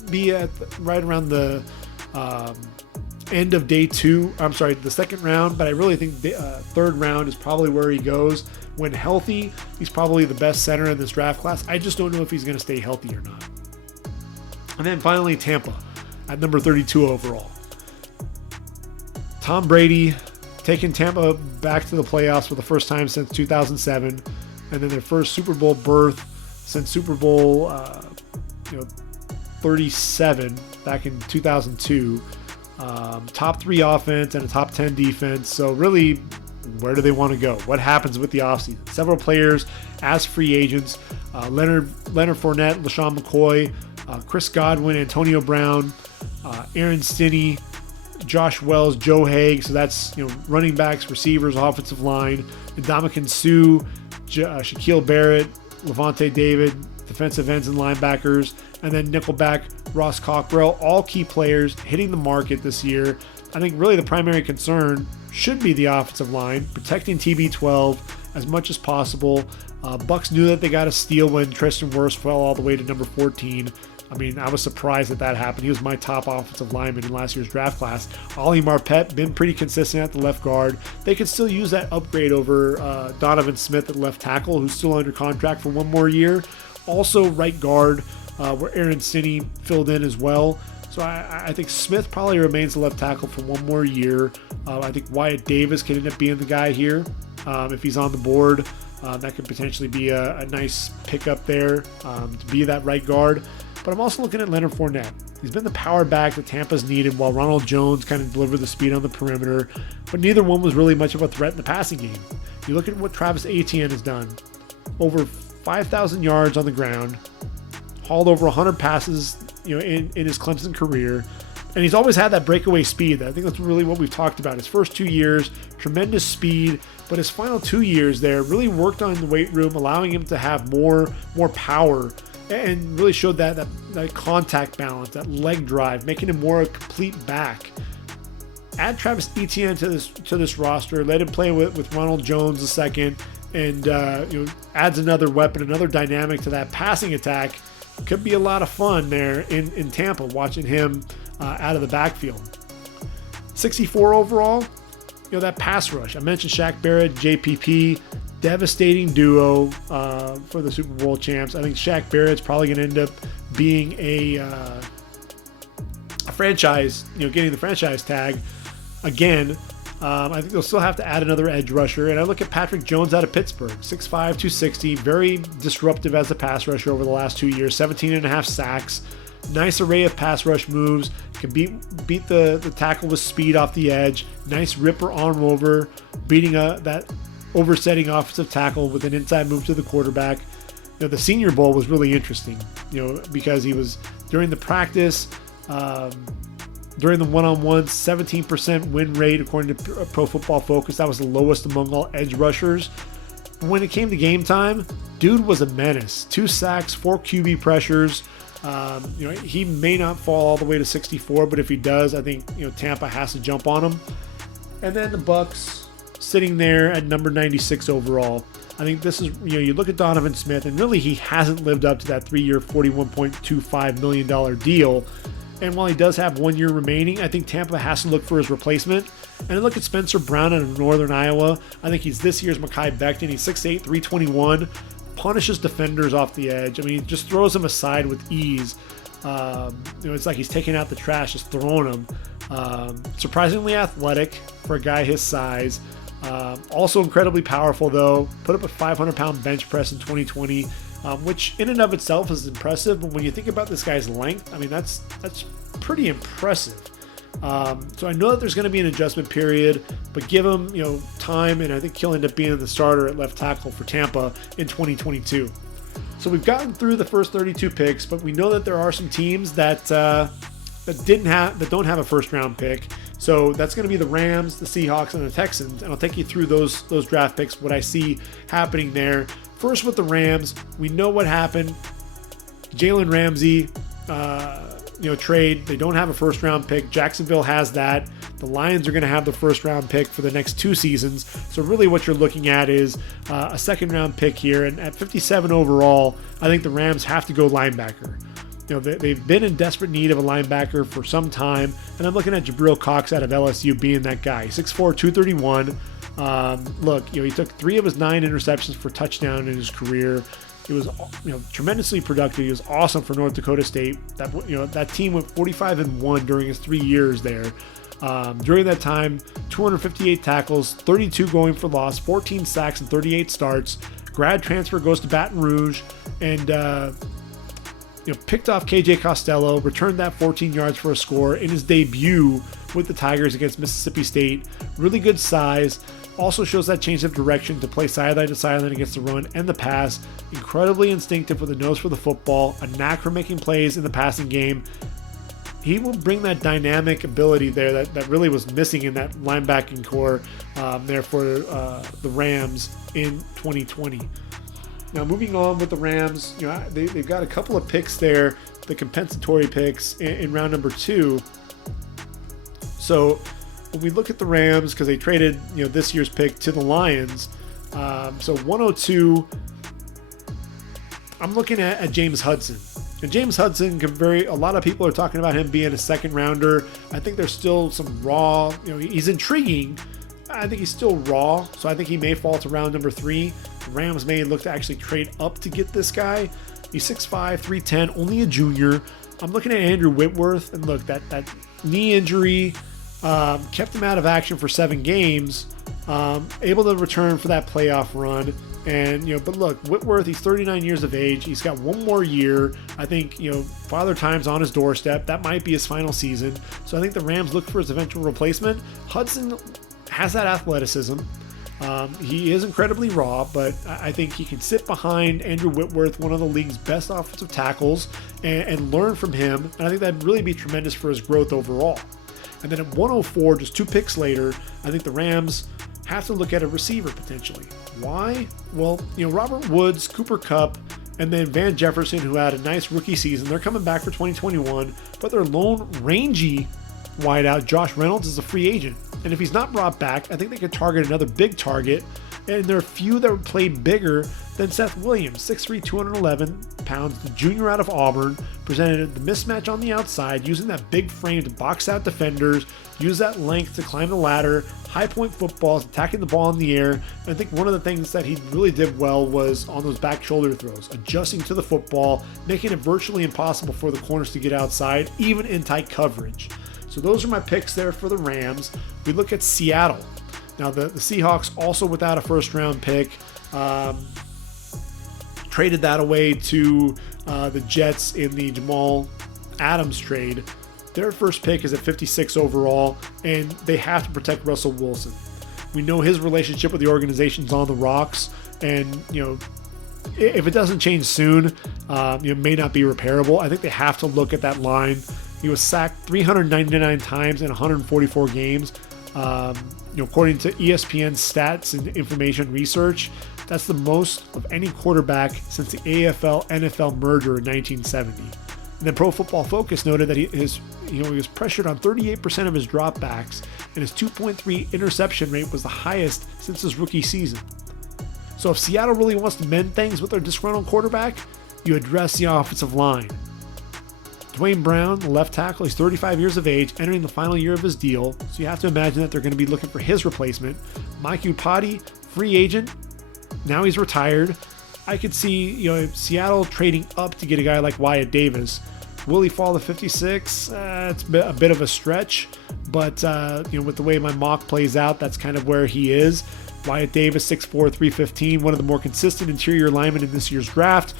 be at right around the end of day 2. I'm sorry, the second round, but I really think the third round is probably where he goes. When healthy, he's probably the best center in this draft class. I just don't know if he's going to stay healthy or not. And then finally, Tampa at number 32 overall. Tom Brady taking Tampa back to the playoffs for the first time since 2007, and then their first Super Bowl berth since Super Bowl 37 back in 2002. Top 3 offense and a top 10 defense. So really, where do they want to go? What happens with the offseason? Several players as free agents. Leonard Fournette, LaShawn McCoy, Chris Godwin, Antonio Brown, Aaron Stinney, Josh Wells, Joe Haig. So that's running backs, receivers, offensive line. Ndamukong Suh, Shaquille Barrett, Levante David, defensive ends and linebackers, and then nickelback Ross Cockrell, all key players hitting the market this year. I think really the primary concern should be the offensive line, protecting TB12 as much as possible. Bucks knew that they got a steal when Tristan Wirfs fell all the way to number 14. I mean, I was surprised that happened. He was my top offensive lineman in last year's draft class. Ollie Marpet, been pretty consistent at the left guard. They could still use that upgrade over Donovan Smith at left tackle, who's still under contract for 1 more year. Also right guard, where Aaron Stinney filled in as well. So I think Smith probably remains the left tackle for 1 more year. I think Wyatt Davis could end up being the guy here if he's on the board. That could potentially be a nice pickup there to be that right guard. But I'm also looking at Leonard Fournette. He's been the power back that Tampa's needed while Ronald Jones kind of delivered the speed on the perimeter. But neither one was really much of a threat in the passing game. You look at what Travis Etienne has done. Over 5,000 yards on the ground. Hauled over 100 passes in his Clemson career. And he's always had that breakaway speed. I think that's really what we've talked about. His first 2 years, tremendous speed. But his final 2 years there really worked on the weight room, allowing him to have more power. And really showed that contact balance, that leg drive, making him more a complete back. Add Travis Etienne to this roster, let him play with Ronald Jones a second, and adds another weapon, another dynamic to that passing attack. Could be a lot of fun there in Tampa, watching him out of the backfield. 64 overall, that pass rush. I mentioned Shaq Barrett, JPP. Devastating duo for the Super Bowl champs. I think Shaq Barrett's probably going to end up being a franchise, getting the franchise tag again. I think they'll still have to add another edge rusher. And I look at Patrick Jones out of Pittsburgh, 6'5", 260, very disruptive as a pass rusher over the last 2 years, 17.5 sacks. Nice array of pass rush moves. Can beat the tackle with speed off the edge. Nice ripper arm over, beating that oversetting offensive tackle with an inside move to the quarterback. The Senior Bowl was really interesting, because he was during the practice, during the one-on-one, 17% win rate according to Pro Football Focus. That was the lowest among all edge rushers. When it came to game time, dude was a menace. 2 sacks, 4 QB pressures. He may not fall all the way to 64, but if he does, I think Tampa has to jump on him. And then the Bucks, sitting there at number 96 overall. I think this is, you look at Donovan Smith, and really he hasn't lived up to that 3-year, $41.25 million deal. And while he does have 1 year remaining, I think Tampa has to look for his replacement. And I look at Spencer Brown out of Northern Iowa. I think he's this year's Mekhi Becton. He's 6'8", 321, punishes defenders off the edge. I mean, he just throws them aside with ease. It's like he's taking out the trash, just throwing them. Surprisingly athletic for a guy his size. Also incredibly powerful, though. Put up a 500-pound bench press in 2020 which in and of itself is impressive. But when you think about this guy's length, I mean, that's pretty impressive. So I know that there's going to be an adjustment period, but give him, time, and I think he'll end up being the starter at left tackle for Tampa in 2022. So we've gotten through the first 32 picks, but we know that there are some teams that don't have a first round pick. So that's going to be the Rams, the Seahawks, and the Texans, and I'll take you through those draft picks, what I see happening there. First with the Rams, we know what happened. Jalen Ramsey, trade. They don't have a first round pick. Jacksonville has that. The Lions are going to have the first round pick for the next 2 seasons. So really what you're looking at is a second round pick here. And at 57 overall, I think the Rams have to go linebacker. They've been in desperate need of a linebacker for some time. And I'm looking at Jabril Cox out of LSU being that guy. 6'4", 231. He took 3 of his 9 interceptions for touchdown in his career. He was, tremendously productive. He was awesome for North Dakota State. That team went 45-1 during his 3 years there. During that time, 258 tackles, 32 going for loss, 14 sacks, and 38 starts. Grad transfer, goes to Baton Rouge, and picked off KJ Costello, returned that 14 yards for a score in his debut with the Tigers against Mississippi State. Really good size. Also shows that change of direction to play sideline to sideline against the run and the pass. Incredibly instinctive with a nose for the football, a knack for making plays in the passing game. He will bring that dynamic ability there that really was missing in that linebacking core there for the Rams in 2020. Now moving on with the Rams, they've got a couple of picks there, the compensatory picks in round number 2. So when we look at the Rams, because they traded this year's pick to the Lions, so 102, I'm looking at James Hudson. And James Hudson a lot of people are talking about him being a second rounder. I think there's still some raw, he's intriguing. I think he's still raw, so I think he may fall to round number 3. The Rams may look to actually trade up to get this guy. He's 6'5", 310, only a junior. I'm looking at Andrew Whitworth, and look, that knee injury kept him out of action for 7 games, able to return for that playoff run. And, but look, Whitworth, he's 39 years of age. He's got 1 more year. I think, Father Time's on his doorstep. That might be his final season. So I think the Rams look for his eventual replacement. Hudson has that athleticism. He is incredibly raw, but I think he can sit behind Andrew Whitworth, one of the league's best offensive tackles, and learn from him. And I think that'd really be tremendous for his growth overall. And then at 104, just 2 picks later, I think the Rams have to look at a receiver potentially. Why? Well, Robert Woods, Cooper Kupp, and then Van Jefferson, who had a nice rookie season, they're coming back for 2021, but their lone rangy wideout, Josh Reynolds, is a free agent. And if he's not brought back, I think they could target another big target. And there are few that would play bigger than Seth Williams, 6'3", 211 pounds, the junior out of Auburn, presented the mismatch on the outside, using that big frame to box out defenders, use that length to climb the ladder, high point footballs, attacking the ball in the air. And I think one of the things that he really did well was on those back shoulder throws, adjusting to the football, making it virtually impossible for the corners to get outside, even in tight coverage. So those are my picks there for the Rams. We look at Seattle. Now the Seahawks, also without a first round pick, traded that away to the Jets in the Jamal Adams trade. Their first pick is at 56 overall, and they have to protect Russell Wilson. We know his relationship with the organization's on the rocks, and if it doesn't change soon, it may not be repairable. I think they have to look at that line. He was sacked 399 times in 144 games. According to ESPN's stats and information research, that's the most of any quarterback since the AFL-NFL merger in 1970. And then Pro Football Focus noted that he was pressured on 38% of his dropbacks, and his 2.3 interception rate was the highest since his rookie season. So if Seattle really wants to mend things with their disgruntled quarterback, you address the offensive line. Dwayne Brown, the left tackle, he's 35 years of age, entering the final year of his deal, so you have to imagine that they're going to be looking for his replacement. Mike Upati, free agent, now he's retired. I could see Seattle trading up to get a guy like Wyatt Davis. Will he fall to 56? It's a bit of a stretch, but with the way my mock plays out, that's kind of where he is. Wyatt Davis, 6'4", 315, one of the more consistent interior linemen in this year's draft.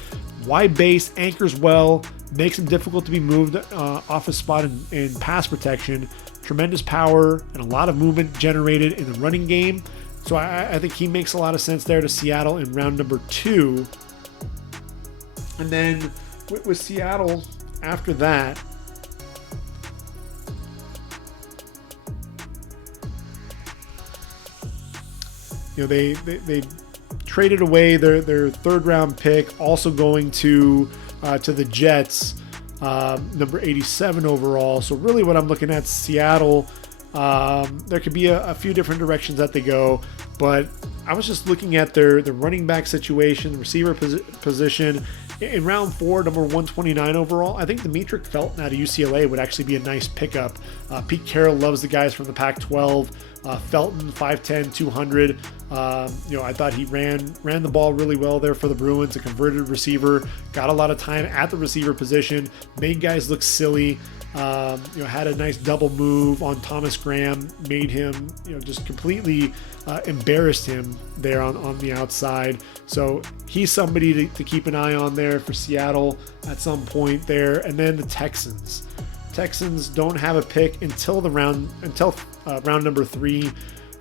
Wide base, anchors well, makes him difficult to be moved off his spot in pass protection. Tremendous power and a lot of movement generated in the running game. So I think he makes a lot of sense there to Seattle in round number 2. And then with Seattle after that, they traded away their third round pick, also going to the Jets, number 87 overall. So really what I'm looking at, Seattle, there could be a few different directions that they go, but I was just looking at their running back situation, the receiver position. In round 4, number 129 overall, I think Demetric Felton out of UCLA would actually be a nice pickup. Pete Carroll loves the guys from the Pac-12. Felton, 5'10", 200. I thought he ran the ball really well there for the Bruins, a converted receiver, got a lot of time at the receiver position, made guys look silly. Had a nice double move on Thomas Graham, made him, just completely embarrassed him there on the outside. So he's somebody to keep an eye on there for Seattle at some point there. And then the Texans. Texans don't have a pick until round number 3.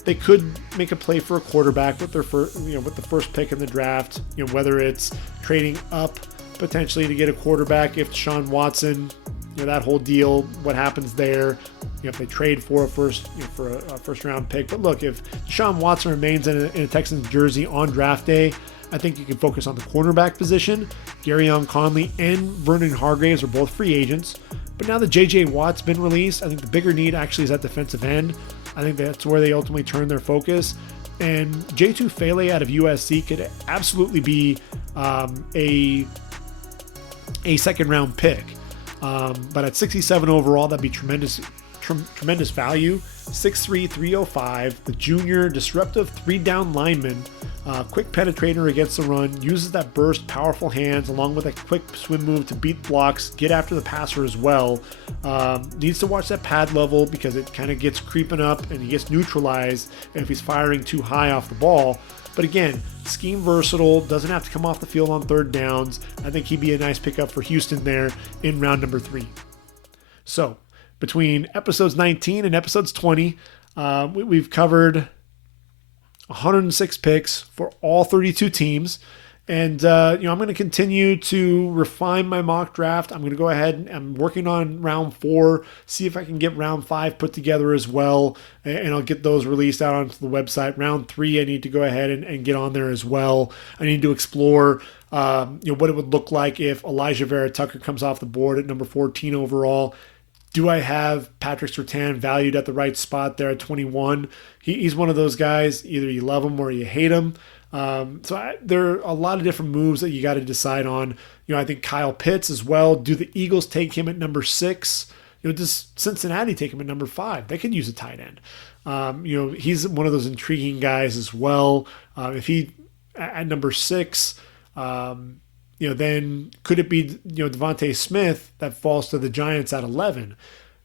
They could make a play for a quarterback with with the first pick in the draft. Whether it's trading up potentially to get a quarterback if Deshaun Watson, that whole deal, what happens there, if they trade for a first round pick. But look, if Deshaun Watson remains in a Texans jersey on draft day, I think you can focus on the cornerback position. Garyon Conley and Vernon Hargreaves are both free agents. But now that J.J. Watt's been released, I think the bigger need actually is at defensive end. I think that's where they ultimately turn their focus. And J2 Fele out of USC could absolutely be a second round pick. But at 67 overall, that'd be tremendous value. 6'3", 305, the junior disruptive 3-down lineman, quick penetrator against the run, uses that burst, powerful hands, along with a quick swim move to beat blocks, get after the passer as well. Needs to watch that pad level because it kind of gets creeping up and he gets neutralized if he's firing too high off the ball. But again, scheme versatile, doesn't have to come off the field on third downs. I think he'd be a nice pickup for Houston there in round number 3. So between episodes 19 and episodes 20, we've covered 106 picks for all 32 teams. And, I'm going to continue to refine my mock draft. I'm going to go ahead and I'm working on round 4, see if I can get round 5 put together as well. And I'll get those released out onto the website. Round 3, I need to go ahead and get on there as well. I need to explore, what it would look like if Elijah Vera Tucker comes off the board at number 14 overall. Do I have Patrick Surtain valued at the right spot there at 21? He's one of those guys, either you love him or you hate him. There are a lot of different moves that you got to decide on. I think Kyle Pitts as well. Do the Eagles take him at number 6? Does Cincinnati take him at number 5? They could use a tight end. He's one of those intriguing guys as well. If he at number 6, then could it be, Devontae Smith that falls to the Giants at 11?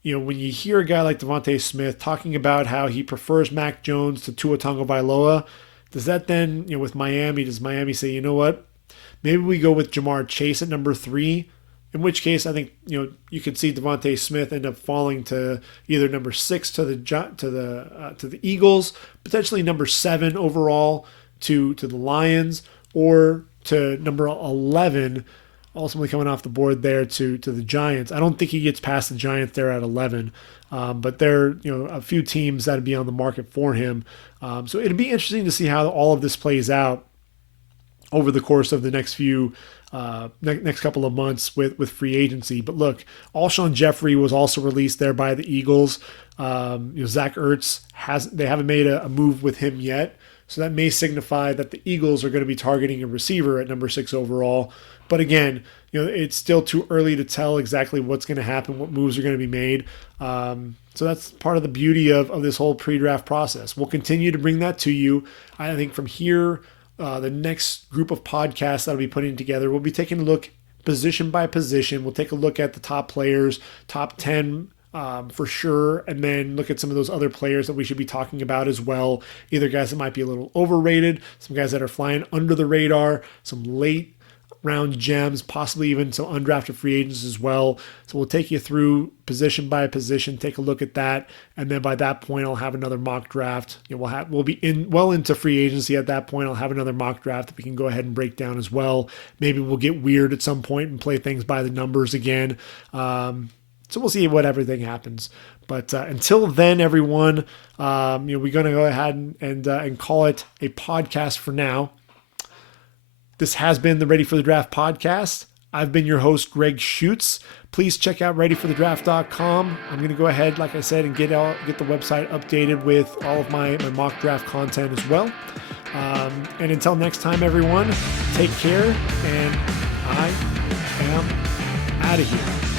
When you hear a guy like Devontae Smith talking about how he prefers Mac Jones to Tua Tagovailoa, does that then, with Miami, does Miami say, you know what, maybe we go with Jamar Chase at number 3? In which case, I think, you could see Devontae Smith end up falling to either number 6 to the Eagles, potentially number 7 overall to the Lions, or to number 11, ultimately coming off the board there to the Giants. I don't think he gets past the Giants there at 11, but there are a few teams that would be on the market for him. So it'd be interesting to see how all of this plays out over the course of the next couple of months with free agency. But look, Alshon Jeffrey was also released there by the Eagles. Zach Ertz they haven't made a move with him yet. So that may signify that the Eagles are going to be targeting a receiver at number 6 overall. But again, it's still too early to tell exactly what's going to happen, what moves are going to be made. So that's part of the beauty of this whole pre-draft process. We'll continue to bring that to you. I think from here, the next group of podcasts that I'll be putting together, we'll be taking a look position by position. We'll take a look at the top players, top 10 for sure. And then look at some of those other players that we should be talking about as well. Either guys that might be a little overrated, some guys that are flying under the radar, some late round gems, possibly even some undrafted free agents as well. So we'll take you through position by position, take a look at that, and then by that point I'll have another mock draft. We'll be into free agency at that point. I'll have another mock draft that we can go ahead and break down as well. Maybe we'll get weird at some point and play things by the numbers again. So we'll see what everything happens. But until then, everyone, we're going to go ahead and call it a podcast for now. This has been the Ready for the Draft podcast. I've been your host, Gregg Schutze. Please check out readyforthedraft.com. I'm going to go ahead, like I said, and get the website updated with all of my mock draft content as well. And until next time, everyone, take care, and I am out of here.